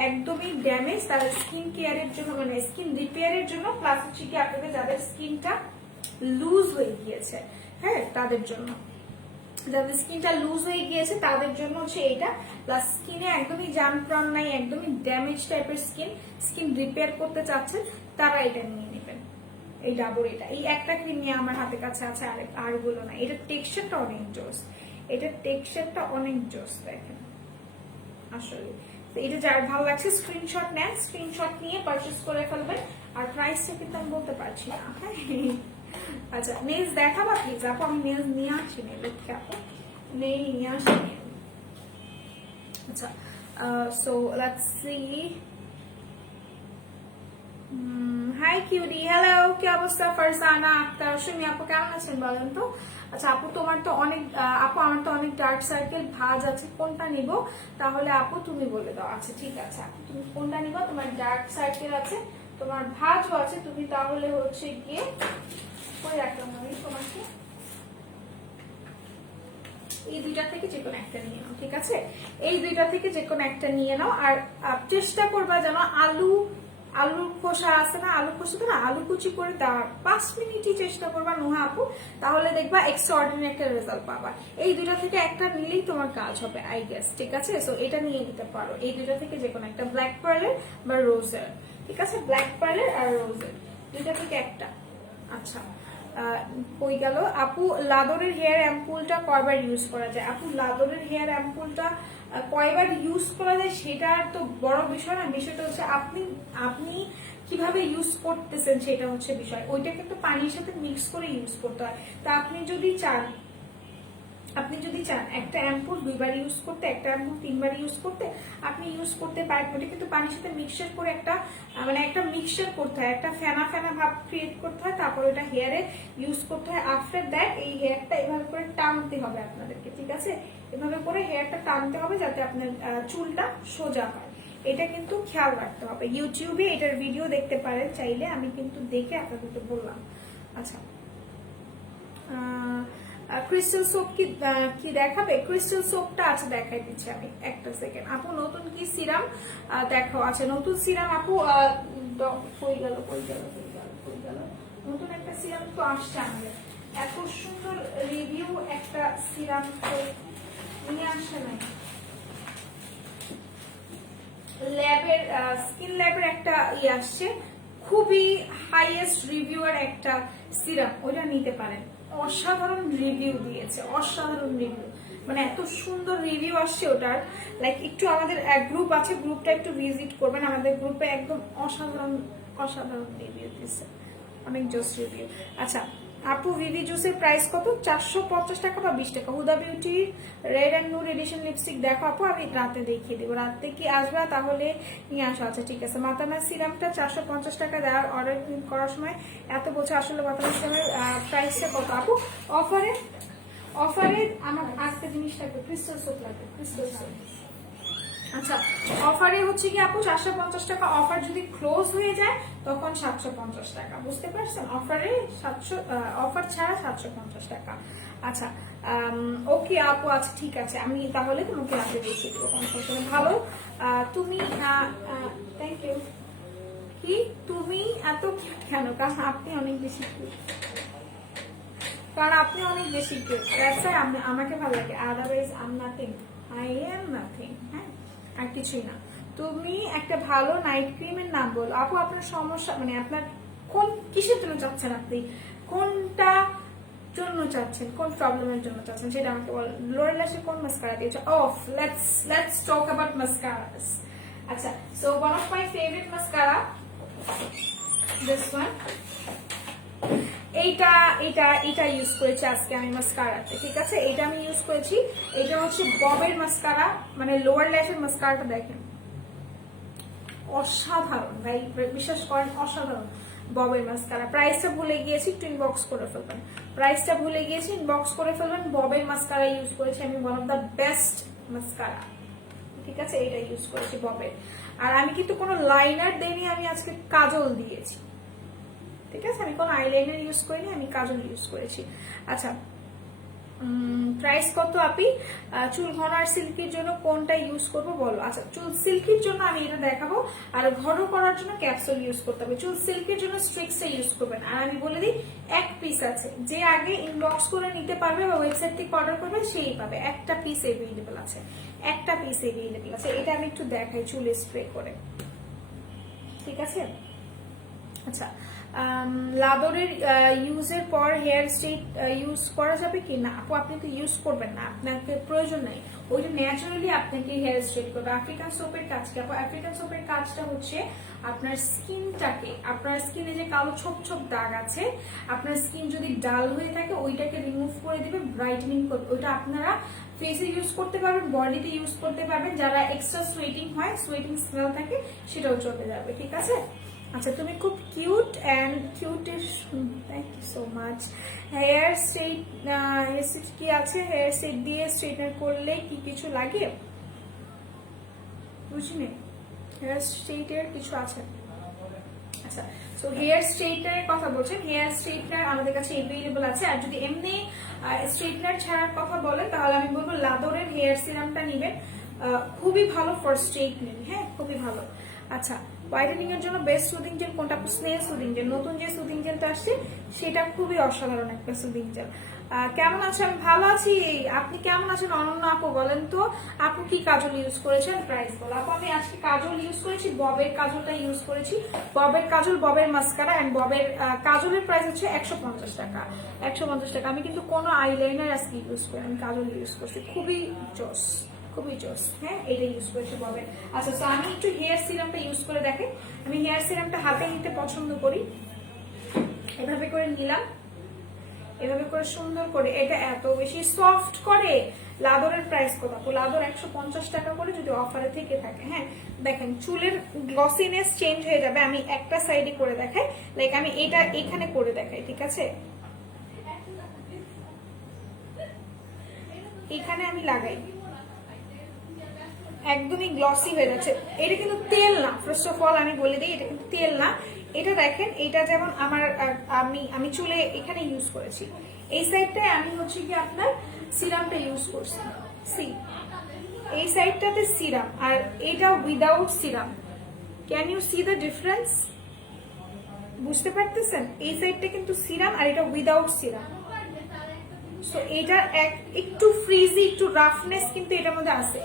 একদমই ড্যামেজ, তাদের স্কিন কেয়ারের জন্য, মানে স্কিন রিপেয়ারের জন্য, প্লাস হচ্ছে কি আপনাদের যাদের স্কিনটা লুজ হয়ে গিয়েছে, হ্যাঁ তাদের জন্য, যাদের স্কিনটা লুজ হয়ে গিয়েছে তাদের জন্য হচ্ছে এটা। প্লাস স্কিনে একদমই জান প্রাণ নাই, একদমই ড্যামেজ টাইপের স্কিন রিপেয়ার করতে চাচ্ছেন, তারা এটা নিয়ে নেবেন। এই ডাবর এই একটা ক্রিম নিয়ে আমার হাতের কাছে আছে, আর গুলো না। এটার টেক্সচারটা অনেক জোস, দেখেন আসলে। এটা যার ভালো লাগছে স্ক্রিনশট নেন, স্ক্রিনশট নিয়ে পারচেজ করে ফেলবেন। আর প্রাইসটা কিন্তু আমি বলতে পারছি না, হ্যাঁ আচ্ছা নেলস দেখাবা প্লিজ আপু, আমি নেলস নিয়ে আসি না লক্ষ্মী আপু, নিয়ে আসি। আচ্ছা so let's see. Hi cutie, hello, কি অবস্থা? ফারজানা আক্তার, সুমি আপু কেমন আছেন বলেন তো? আচ্ছা আপু তোমার তো অনেক আপু আমার তো অনেক ডার্ক সার্কেল ভাঁজ আছে, কোনটা নিব? তাহলে আপু তুমি বলে দাও। আচ্ছা ঠিক আছে আপু, তুমি কোনটা নিবা? তোমার ডার্ক সার্কেল আছে, তোমার ভাঁজও আছে, তুমি তাহলে হচ্ছে গিয়ে কই রাখলাম আমি তোমাকে, এই দুইটা থেকে যে কোনো একটা নিয়ে নাও, ঠিক আছে? এই দুইটা থেকে যে কোনো একটা নিয়ে নাও। আর চেষ্টা করবা যেন আলুর খোসা আছে না, আলু খোসা তো না, আলু কুচি করে দেওয়ার 5 মিনিটই চেষ্টা করবা নুহা আপু, তাহলে দেখবা এক্সট্রাঅর্ডিনারি একটা রেজাল্ট পাবা। এই দুইটা থেকে একটা নিলেই তোমার কাজ হবে আই গেস, ঠিক আছে? সো এটা নিয়ে নিতে পারো, এই দুইটা থেকে যে কোনো একটা, ব্ল্যাক পার্লের বা রোজের, ঠিক আছে? ব্ল্যাক পার্লের আর রোজের দুইটা থেকে একটা। আচ্ছা কই গেল আপু? লাদরের হেয়ার অ্যাম্পুলটা কয়বার ইউজ করা যায়? আপু লাদরের হেয়ার অ্যাম্পুলটা কয়বার ইউজ করা যায় সেটা তো বড় বিষয় না, বিষয়টা হচ্ছে আপনি কিভাবে ইউজ করতেছেন সেটা হচ্ছে বিষয়। ওইটা কিন্তু পানির সাথে মিক্স করে ইউজ করতে হয়। তা আপনি যদি চান একটা অ্যাম্পুল 2বার ইউজ করতে, একটা অ্যাম্পুল 3বার ইউজ করতে, আপনি ইউজ করতে পারেন। ওটা কিন্তু পানির সাথে মিক্সচার করে একটা একটা মিক্সচার করতে হয়, একটা ফেনা ফেনা ভাব ক্রিয়েট করতে হয়, তারপর ওটা হেয়ারে ইউজ করতে হয়। আফটার দ্যাট এই হেয়ারটা এভাবে করে টানতে হবে আপনাদেরকে, ঠিক আছে? এভাবে করে হেয়ারটা টানতে হবে যাতে আপনার চুলটা সোজা হয়, এটা কিন্তু খেয়াল রাখতে হবে। ইউটিউবে এটার ভিডিও দেখতে পারেন চাইলে, আমি কিন্তু দেখে আপনাদেরকে বললাম। আচ্ছা ক্রিস্টাল সোপ কি দেখাবে? ক্রিস্টাল সোপটা আছে, দেখাই দিচ্ছি আমি, একটা সেকেন্ড আপু। নতুন কি সিরাম দেখো? আচ্ছা নতুন সিরাম আপু কই গেল, নতুন একটা সিরাম তো আসছে আমাদের, এত সুন্দর রিভিউ একটা সিরাম তো নিয়ে আসছে না। ল্যাবের স্কিন ল্যাবের একটা আসছে, খুবই হাইয়েস্ট রিভিউয়ার একটা সিরাম, ওইটা নিতে পারেন। অসাধারণ রিভিউ দিয়েছে, অসাধারণ রিভিউ, মানে এত সুন্দর রিভিউ আসছে ওটার। লাইক একটু আমাদের গ্রুপ আছে, গ্রুপটা একটু ভিজিট করবেন, আমাদের গ্রুপে একদম অসাধারণ রিভিউ দিয়েছে, অনেক জোস রিভিউ। আচ্ছা আপু ভিভি জুসের প্রাইস কত? 450 টাকা বা 20 টাকা। Huda beauty red and nude edition lipstick দেখো আপু, আমি রাতে দেখিয়ে দিব, রাতে কি আসবা তাহলে নিয়ে আসো। আচ্ছা ঠিক আছে। মাতানা সিরামটা 450 টাকা দেওয়ার অর্ডার করার সময় এত বলছে, আসলে মাতানা সিরামের প্রাইসটা কত আপু? অফারে আমার আরেকটা জিনিস লাগবে, ক্রিস্টাল সোপ লাগবে, ক্রিস্টাল সোপ। আচ্ছা অফারে হচ্ছে কি আপু 450 টাকা, অফার যদি ক্লোজ হয়ে যায় তখন 750 টাকা, বুঝতে পারছেন? অফারে 700, অফার ছাড়া 750 টাকা। আচ্ছা ওকে আপু, আচ্ছা ঠিক আছে, আমি তাহলে তোমাকে রাতে দেখিয়ে দেবো। ভালো তুমি, থ্যাংক ইউ। কি তুমি এত কেন? কারণ আপনি অনেক বেশি কিউট, আমাকে ভালো লাগে, আদারওয়াইজ আই এম নাথিং। হ্যাঁ আর কিছুই না। তুমি একটা ভালো নাইট ক্রিমের নাম বলো আপু। আপনার সমস্যা মানে আপনার কিসের জন্য চাচ্ছেন, আপনি কোনটা জন্য চাচ্ছেন, কোন প্রবলেমের জন্য চাচ্ছেন সেটা আমাকে বলেন। লোয়ার ল্যাশে কোন মাস্কারা দিয়েছো? Of let's talk about mascaras. আচ্ছা so one of my favourite mascara, this one. এটা ইউজ করেছি আজকে আমি মাস্কারাতে, ঠিক আছে? এটা আমি ইউজ করেছি, এটা হচ্ছে ববের মাস্কারা, মানে লোয়ার ল্যাশের মাস্কারাটা দেখেন, অসাধারণ ভাই, বিশ্বাস করেন অসাধারণ ববের মাস্কারা। প্রাইসটা ভুলে গিয়েছি, একটু ইনবক্স করে ফেলবেন, ববের মাস্কারা ইউজ করেছি আমি, one of the best mascara, ঠিক আছে? এটা ইউজ করেছি ববের। আর আমি কিন্তু কোনো লাইনার দেইনি, আমি আজকে কাজল দিয়েছি, ঠিক আছে? আমি কোনো আইলাইনার ইউজ করিনি, আমি কাজল ইউজ করেছি। আচ্ছা প্রাইস কত আপি? চুল ঘন আর সিল্কির জন্য কোনটা ইউজ করবো বলো? আচ্ছা চুল সিল্কির জন্য আমি এটা দেখাবো, আর ঘন করার জন্য ক্যাপসুল ইউজ করতে হবে। চুল সিল্কির জন্য স্ট্রিক্সটা ইউজ করবেন। আর আমি বলে দিই, এক পিস আছে, যে আগে ইনবক্স করে নিতে পারবে বা ওয়েবসাইট থেকে অর্ডার করবে সেই পাবে, একটা পিস এভেলেবেল আছে, এটা আমি একটু দেখাই চুলে স্প্রে করে, ঠিক আছে? আচ্ছা লাদরের ইউজের পর হেয়ার স্ট্রেট ইউজ করা যাবে কি না আপু? আপনি তো ইউজ করবেন না, আপনাকে প্রয়োজন নাই। ওইটা ন্যাচারালি আপনাকে হেয়ার স্ট্রেট করবে। আফ্রিকান সোপের কাজ কি? আফ্রিকান সোপের কাজটা হচ্ছে আপনার স্কিনটাকে, আপনার স্কিনে যে কালো ছোপ ছোপ দাগ আছে, আপনার স্কিন যদি ডাল হয়ে থাকে ওইটাকে রিমুভ করে দিবে, ব্রাইটেনিং করবে। ওইটা আপনারা ফেসে ইউজ করতে পারবেন, বডিতে ইউজ করতে পারবেন। যারা এক্সট্রা সোয়েটিং হয়, সোয়েটিং স্মেল থাকে, সেটাও চলে যাবে। ঠিক আছে? আচ্ছা, তুমি খুব cute and cutish, thank you so much. Hair straight কি আছে? হেয়ার স্ট্রেট দিয়ে স্ট্রেটনার করলে কি কিছু লাগে? বুঝিনি, হেয়ার স্ট্রেটের কিছু আছে? আচ্ছা, সো হেয়ার স্ট্রেটনারের কথা বলছেন। হেয়ার স্ট্রেটনার আমাদের কাছে এভেলেবল আছে। আর যদি এমনি স্ট্রেটনার ছাড়ার কথা বলেন তাহলে আমি বলবো লাদরের হেয়ার সিরামটা নিবেন, খুবই ভালো ফর স্ট্রেটনিং। হ্যাঁ, খুবই ভালো। আচ্ছা, হোয়াইটেনিং এর জন্য বেস্ট সুদিং জেল কোনটা? স্নেল সুদিং জেল, নতুন যে সুদিং জেলটা আসছে সেটা খুবই অসাধারণ একটা সুদিং জেল। কেমন আছেন? ভালো আছি। আপনি কেমন আছেন? অনন্য আপু বলেন তো, আপু কি কাজল ইউজ করেছেন? প্রাইস বল আপু। আমি আজকে কাজল ইউজ করেছি, ববের কাজলটা ইউজ করেছি। ববের কাজল, ববের মাস্কারা অ্যান্ড ববের কাজলের প্রাইস হচ্ছে 150 টাকা। 150 টাকা। আমি কিন্তু কোনো আইলাইনার আজকে ইউজ করি, আমি কাজল ইউজ করছি। খুবই জোস, খুবই জোস। হ্যাঁ, এটা ইউজ করেছি ববের। আচ্ছা, তো আমি একটু হেয়ার সিরামটা ইউজ করে দেখেন। আমি হেয়ার সিরামটা হাতে নিতে পছন্দ করি। এভাবে করে নিলাম, এভাবে করে সুন্দর করে। এটা এত বেশি সফট করে। লাদরের প্রাইস কত? লাদর 150 টাকা করে যদি অফারে থেকে থাকে। হ্যাঁ, দেখেন চুলের গ্লসিনেস চেঞ্জ হয়ে যাবে। আমি একটা সাইডে করে দেখাই, লাইক আমি এটা এখানে করে দেখাই। ঠিক আছে, এখানে আমি লাগাই, একদমই গ্লসি হয়ে যাচ্ছে। এটা কিন্তু তেল না, ফার্স্ট অফ অল আমি বলে দিই, এটা কিন্তু তেল না। এটা দেখেন, এটা যেমন আমার আমি চুলে এখানে ইউজ করেছি, এই সাইডটায় আমি হচ্ছে কি আপনার সিরামটা ইউজ করছি। সি, এই সাইডটাতে সিরাম আর এটা without serum. Can you see the difference? বুঝতে পারতেছেন? এই সাইডটা কিন্তু সিরাম আর এটা উইদাউট সিরাম। সো এটা একটু ফ্রিজি, একটু রাফনেস কিন্তু এটার মধ্যে আছে।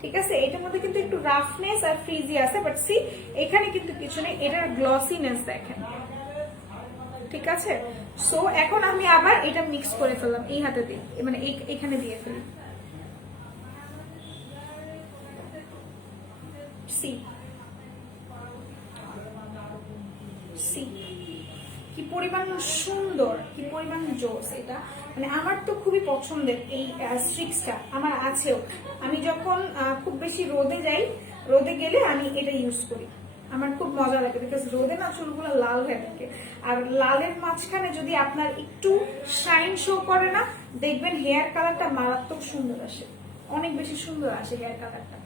ঠিক আছে, এটার মধ্যে কিন্তু একটু রাফনেস আর ফ্রিজি আছে, বাট সি এখানে কিন্তু কিছু নেই। এটার গ্লসিনেস দেখেন। ঠিক আছে, সো এখন আমি আবার এটা মিক্স করে ফেললাম এই হাতে দিয়ে, মানে এখানে দিয়ে ফেলি। সি সি কি পরিমাণ সুন্দর, কি পরিমাণ জোস এটা। মানে আমার তো খুবই পছন্দের এই স্ট্রিক্সটা, আমার আছেও। আমি যখন খুব বেশি রোদে যাই, রোদে গেলে আমি এটা ইউজ করি। আমার খুব মজা লাগে, বিকজ রোদে না চুলগুলো লাল হয়ে থাকে। আর লালের মাঝখানে যদি আপনার একটু শাইন শো করে না, দেখবেন হেয়ার কালারটা মারাত্মক সুন্দর আসে, অনেক বেশি সুন্দর আসে হেয়ার কালারটা।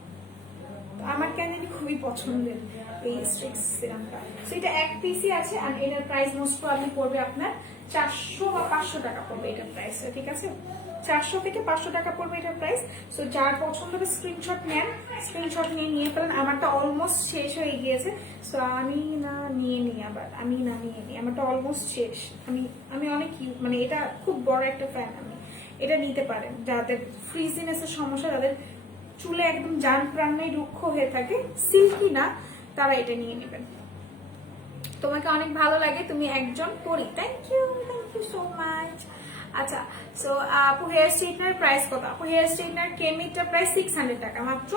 আমার কেন খুবই পছন্দের এই স্ট্রিক্স সিরামটা। সো এটা এক পিসই আছে আর এটার প্রাইস মোস্ট প্রবাবলি পড়বে আপনার 400 বা 500 টাকা পড়বে এটার প্রাইস। ঠিক আছে, 400 থেকে 500 টাকা পড়বে এটার প্রাইস। সো যার পছন্দ হবে স্ক্রিনশট নেন, স্ক্রিনশট নিয়ে ফেলেন। আমারটা অলমোস্ট শেষ হয়ে গিয়েছে, সো আমি নিয়ে নিই, আমারটা অলমোস্ট শেষ। আমি অনেক মানে এটা খুব বড় একটা ফ্যান। আমি এটা নিতে পারেন যাদের ফ্রিজিনেসের সমস্যা, যাদের চুলে একদম জান প্রাণে রুক্ষ হয়ে থাকে, সিল্কি না, তারা এটা নিয়ে নেবেন। তোমাকে অনেক ভালো লাগে, তুমি একজন পরি। Thank you so much. আচ্ছা, সো আপু হেয়ার স্ট্রেটনার প্রাইস কত? আপু হেয়ার স্ট্রেটনার কেমিটার প্রাইস 600 টাকা, মাত্র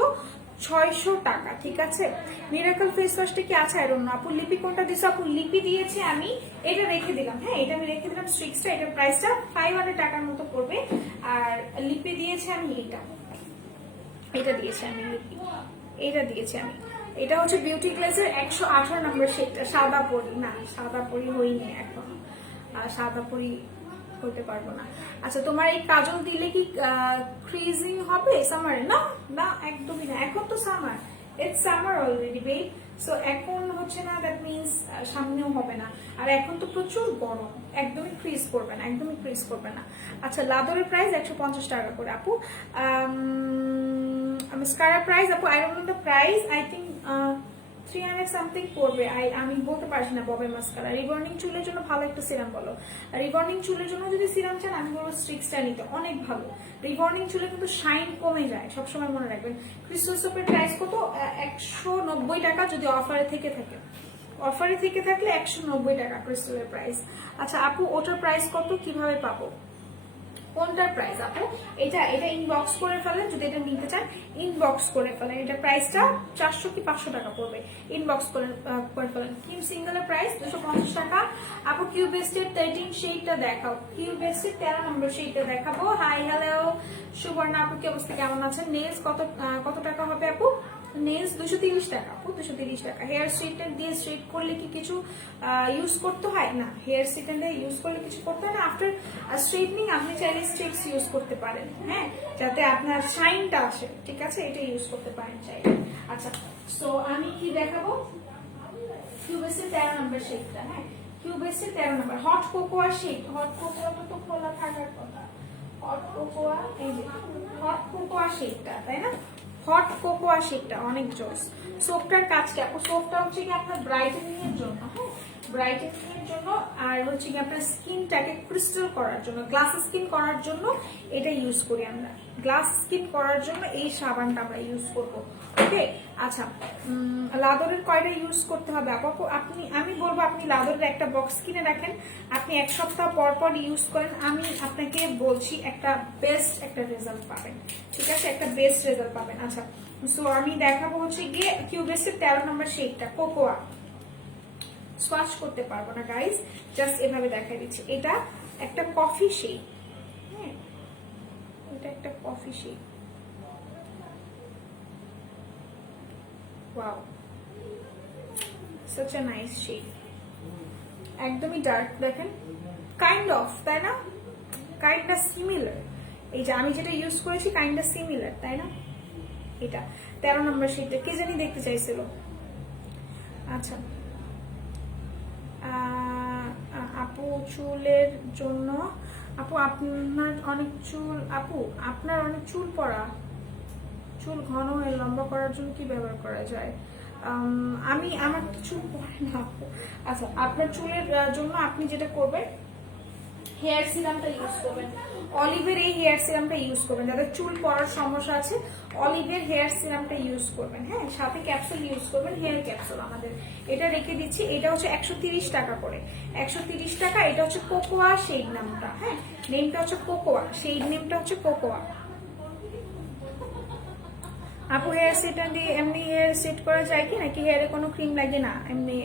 600 টাকা। ঠিক আছে, মিরাকল ফেস ওয়াশটা কি আছে? আইরন আপু লিপি কোনটা দিছো? আপু লিপি দিয়েছে, আমি এটা রেখে দিলাম। হ্যাঁ, এটা আমি রেখে দিলাম স্ট্রিক্সটা। এটার প্রাইসটা 500 টাকার মতো পড়বে। আর লিপি দিয়েছে আমি এটা দিয়েছি আমি, এটা দিয়েছি আমি। এটা হচ্ছে বিউটি গ্লেজের 118 নম্বর শেডটা। সাদা পরি না, সাদা পরি হইনি এখন, সাদা পরি হতে পারবো না। আচ্ছা, তোমার এই কাজল দিলে কি ক্রিজিং হবে সামারে? না না, একদমই না। এখন তো summer, it's summer already babe. So এখন হচ্ছে না, দ্যাট মিনস সামনেও হবে না। আর এখন তো প্রচুর গরম, একদমই ক্রিজ করবে না, একদমই ক্রিজ করবে না। আচ্ছা, লাদরের প্রাইস 150 টাকা করে আপু। মাস্কারা প্রাইস আপু, I don't know the price, I think 300 something পড়বে। আমি বলতে পারছি না। ববের মাস্কারা রিবর্নিং চুলের জন্য ভালো একটা সিরাম বলো। রিবর্নিং চুলের জন্য যদি সিরাম চান, আমি বলবো স্ট্রিক্সটা নিতে, অনেক ভালো। রিবর্নিং চুলে কিন্তু শাইন কমে যায়, সবসময় মনে রাখবেন। ক্রিস্টাল সোপের প্রাইস কত? 190 টাকা যদি অফারে থেকে থাকে। অফারে থেকে থাকলে 190 টাকা ক্রিস্টালের প্রাইস। আচ্ছা আপু, ওটার প্রাইস কত, কিভাবে পাবো? কোনটার প্রাইস আপু? এটা ইনবক্স করে ফেলেন, যদি এটা নিতে চান ইনবক্স করে ফেলেন। এটা প্রাইসটা 400 কি 500 টাকা পড়বে, ইনবক্স করে ফেলেন। কিউ সিঙ্গেলের প্রাইস 250 টাকা। আপু কিউ বেস্টের 13 শেডটা দেখাও, কিউ বেস্টের 13 নম্বর শেডটা দেখাবো। হাই হ্যালো সুবর্ণা আপু, কি অবস্থা, কেমন আছেন? নেলস কত টাকা হবে আপু? নেলস 230 টাকা আপু, 230 টাকা। হেয়ার স্ট্রেটনার দিয়ে স্ট্রেট করলে কি কিছু ইউজ করতে হয় না? হেয়ার স্ট্রেটনার ইউজ করলে কিছু করতে হয় না। আফটার স্ট্রেটনিং আপনি চাইলে স্ট্রিক্স ইউজ করতে পারেন, হ্যাঁ, যাতে আপনার শাইনটা আসে, ঠিক আছে, এটা ইউজ করতে পারেন চাইলে। আচ্ছা, সো আমি কি দেখাবো? কিউবেসের 13 নম্বর শেডটা, হ্যাঁ, কিউবেসের 13 নম্বর hot cocoa shade. Hot cocoa তো খোলা থাকার কথা। হট কোকোয়া, এই যে হট কোকোয়া শেডটা, তাই না? হট কোকোয়া শেডটা অনেক জোস। সোপটার কাজটা, সোপটা হচ্ছে কি আপনার ব্রাইটেনিং এর জন্য, হ্যাঁ, ব্রাইটেনিং এর জন্য, আর হচ্ছে কি আপনার স্কিনটাকে ক্রিস্টাল করার জন্য, গ্লাস স্কিন করার জন্য এটা ইউজ করি আমরা। গ্লাস স্কিন করার জন্য এই সাবানটা আমরা ইউজ করব। ওকে, আচ্ছা, লাদরের কয়টা ইউজ করতে হবে আপু? আমি বলবো আপনি লাদরের একটা বক্স কিনে রাখেন, আপনি 1 সপ্তাহ পর পর ইউজ করেন, আমি আপনাকে বলছি একটা বেস্ট একটা রেজাল্ট পাবেন, ঠিক আছে, একটা বেস্ট রেজাল্ট পাবেন। আচ্ছা, সো আমি দেখাবো হচ্ছে গিয়ে কিউবেসের 13 নম্বর শেডটা, কোকোয়া। সোয়াচ করতে পারবো না গাইস, জাস্ট এভাবে দেখাই দিচ্ছি। এটা একটা কফি শেড, হ্যাঁ, এটা একটা coffee shade. Wow, such a nice shade, একদমই ডার্ক, দেখেন, কাইন্ড অফ, তাই না, কাইন্ড অফ সিমিলার। এই যে আমি যেটা ইউজ করেছি কাইন্ড অফ সিমিলার, তাই না? এটা 13 নম্বর শেডটা কে জানি দেখতে চাইছিল। আচ্ছা, আপু চুলের জন্য, আপু আপনার অনেক চুল, আপু আপনার অনেক চুল পড়া, চুল ঘন হয়ে লম্বা করার জন্য কি ব্যবহার করা যায়? আমার চুল পড়ে না আপু। আচ্ছা, আপনার চুলের জন্য আপনি যেটা করবেন, হেয়ার সিরামটা ইউজ করবেন, অলিভের এই হেয়ার সিরামটা ইউজ করবেন। যাদের চুল পড়ার সমস্যা আছে অলিভের হেয়ার সিরামটা ইউজ করবেন, হ্যাঁ, সাথে ক্যাপসুল ইউজ করবেন, হেয়ার ক্যাপসুল আমাদের এটা রেখে দিচ্ছি। এটা হচ্ছে 130 টাকা করে, 130 টাকা। এটা হচ্ছে কোকোয়া শেড নামটা, হ্যাঁ, নেমটা হচ্ছে কোকোয়া, শেড নেমটা হচ্ছে কোকোয়া। আপু হেয়ার সেটটা দিয়ে এমনি হেয়ার সেট করা যায় কি, নাকি হেয়ারে কোনো ক্রিম লাগে না? এমনি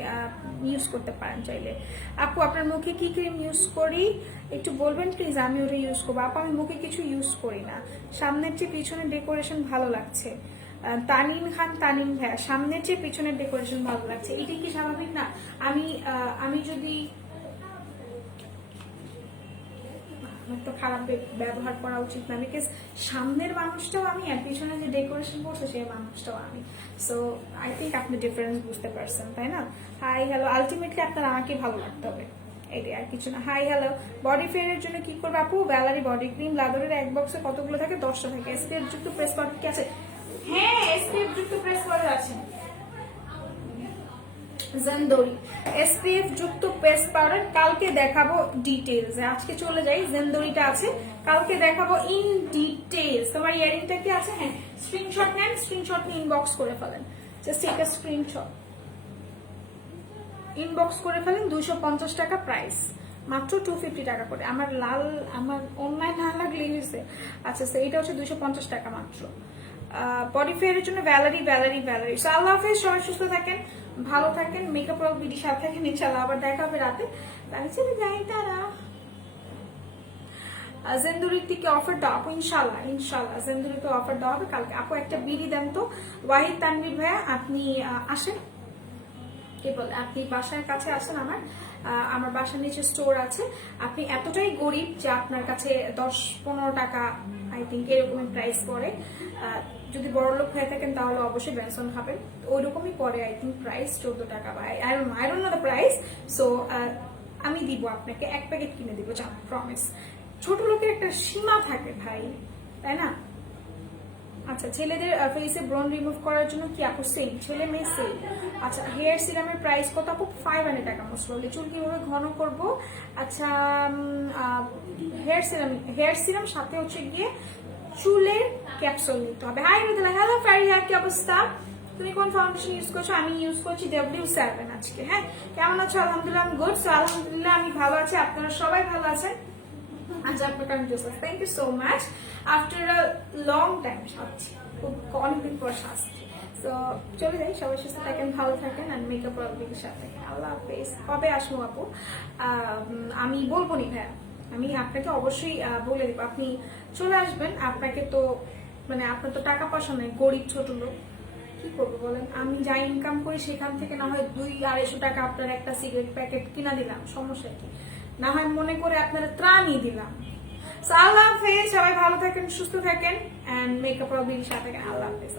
ইউজ করতে পারেন চাইলে। আপু আপনার মুখে কি ক্রিম ইউজ করি একটু বলবেন প্লিজ, আমি ওটা ইউজ করবো। আপু আমি মুখে কিছু ইউজ করি না, সামনের চেয়ে পিছনের ডেকোরেশন ভালো লাগছে। তানিন খান, তানিন ভাইয়া, সামনের চেয়ে পিছনের ডেকোরেশন ভালো লাগছে, এটা কি স্বাভাবিক না? আমি যদি আমার তো খারাপ ব্যবহার করা উচিত না, বিকজ সামনের মানুষটাও আমি আর পিছনে যে ডেকোরেশন করছে সেই মানুষটাও আমি। সো আই থিঙ্ক আপনি ডিফারেন্স বুঝতে পারছেন, তাই না? হাই হ্যালো, আলটিমেটলি আপনার আমাকে ভালো লাগতে হবে, এটাই আর কিছু না। হাই হ্যালো, বডি ফেয়ারের জন্য কি করবো আপু? ভ্যালারি বডি ক্রিম, লাদরের এক বক্সে কতগুলো থাকে? 10টা থাকে। এসপিএফ যুক্ত প্রেস পাউডার কি আছে? হ্যাঁ, এসপিএফ যুক্ত প্রেস পাউডার আছে। জেন্দরি এসপিএফ যুক্ত পেস্ট পাউডার কালকে দেখাবো ডিটেইলস, আজকে চলে যাই। জেন্দরিটা আছে, কালকে দেখাবো ইন ডিটেইলস। তোমার ইয়ারিংটা কি আছে? হ্যাঁ, স্ক্রিনশট নেন, স্ক্রিনশট নিয়ে ইনবক্স করে ফেলেন, just take a screenshot, inbox করে ফেলেন। 250 টাকা প্রাইস, মাত্র 250 টাকা করে। আমার অনলাইন না লাগলে হয়েছে। আচ্ছা, এইটা হচ্ছে 250 টাকা মাত্র। বডি ফেয়ারের জন্য ভ্যালারি ভ্যালারি ভ্যালারি। সো আল্লাহ হাফেজ, সবাই সুস্থ থাকেন, ভালো থাকেন, মেকআপ বিডি সাথে থাকেন, ইনশাল্লাহ আবার দেখা হবে রাতে। তাহলে চলে যাই, তারা জেন্দুরির থেকে অফার দেওয়া আপু, ইনশাল্লাহ ইনশাল্লাহ জেন্দুরিতে অফার দেওয়া হবে কালকে। আপু একটা বিডি দেন তো। ওয়াহিদ তানভীর ভাইয়া, আপনি আসেন, কে বল, আপনি বাসার কাছে আসেন, আমার বাসার নিচে স্টোর আছে। আপনি এতটাই গরিব যে আপনার কাছে 10-15 টাকা আই থিঙ্ক এরকমই প্রাইস পড়ে। যদি বড় লোক হয়ে থাকেন তাহলে অবশ্যই বেনসন খাবেন, ওই রকমই পড়ে আই থিঙ্ক প্রাইস 14 টাকা বা I don't know the price. So আমি দিব আপনাকে, এক প্যাকেট কিনে দিব, জান, প্রমিস। ছোট লোকের একটা সীমা থাকে ভাই, তাই না? আচ্ছা, ছেলেদের ফেসে ব্রন রিমুভ করার জন্য কি আপু সেম? ছেলে মেয়ে সেম। আচ্ছা, হেয়ার সিরামের প্রাইস কত আপু? 500 টাকা মোস্ট প্রবাবলি। চুল কিভাবে ঘন করব? আচ্ছা, হেয়ার সিরাম সাথে হচ্ছে গিয়ে চুলের ক্যাপসুল নিতে হবে। হাই রুদলা, হ্যালো ফারিয়া, কি অবস্থা? তুমি কোন ফাউন্ডেশন ইউজ করছো? আমি ইউজ করছি W7 আজকে। হ্যাঁ, কেমন আছো? আলহামদুলিল্লাহ আমি গুড। সো আলহামদুলিল্লাহ আমি ভালো আছি, আপনারা সবাই ভালো আছেন? আচ্ছা আপনার কারণ thank you so much after a long time সাজছি খুব অনেকদিন পর সাজছি তো চলে যাই সবাই সুস্থ থাকেন ভালো থাকেন আর মেকআপ প্রবলেমের সাথে আল্লাহ হাফেজ কবে আসবো আপু আমি বলবো নি ভাইয়া আমি আপনাকে অবশ্যই বলে দিব আপনি চলে আসবেন আপনাকে তো মানে আপনার তো টাকা পয়সা নেই গরিব ছোট লোক কি করবো বলেন আমি যা ইনকাম করি সেখান থেকে না হয় 200-250 টাকা আপনার একটা সিগারেট প্যাকেট কিনা দিলাম সমস্যা কি না হয় মনে করে আপনারা ত্রাণই দিলাম আল্লাহ হাফেজ সবাই ভালো থাকেন সুস্থ থাকেন এন্ড মেকআপ প্রবলেমের সাথে আল্লাহ হাফেজ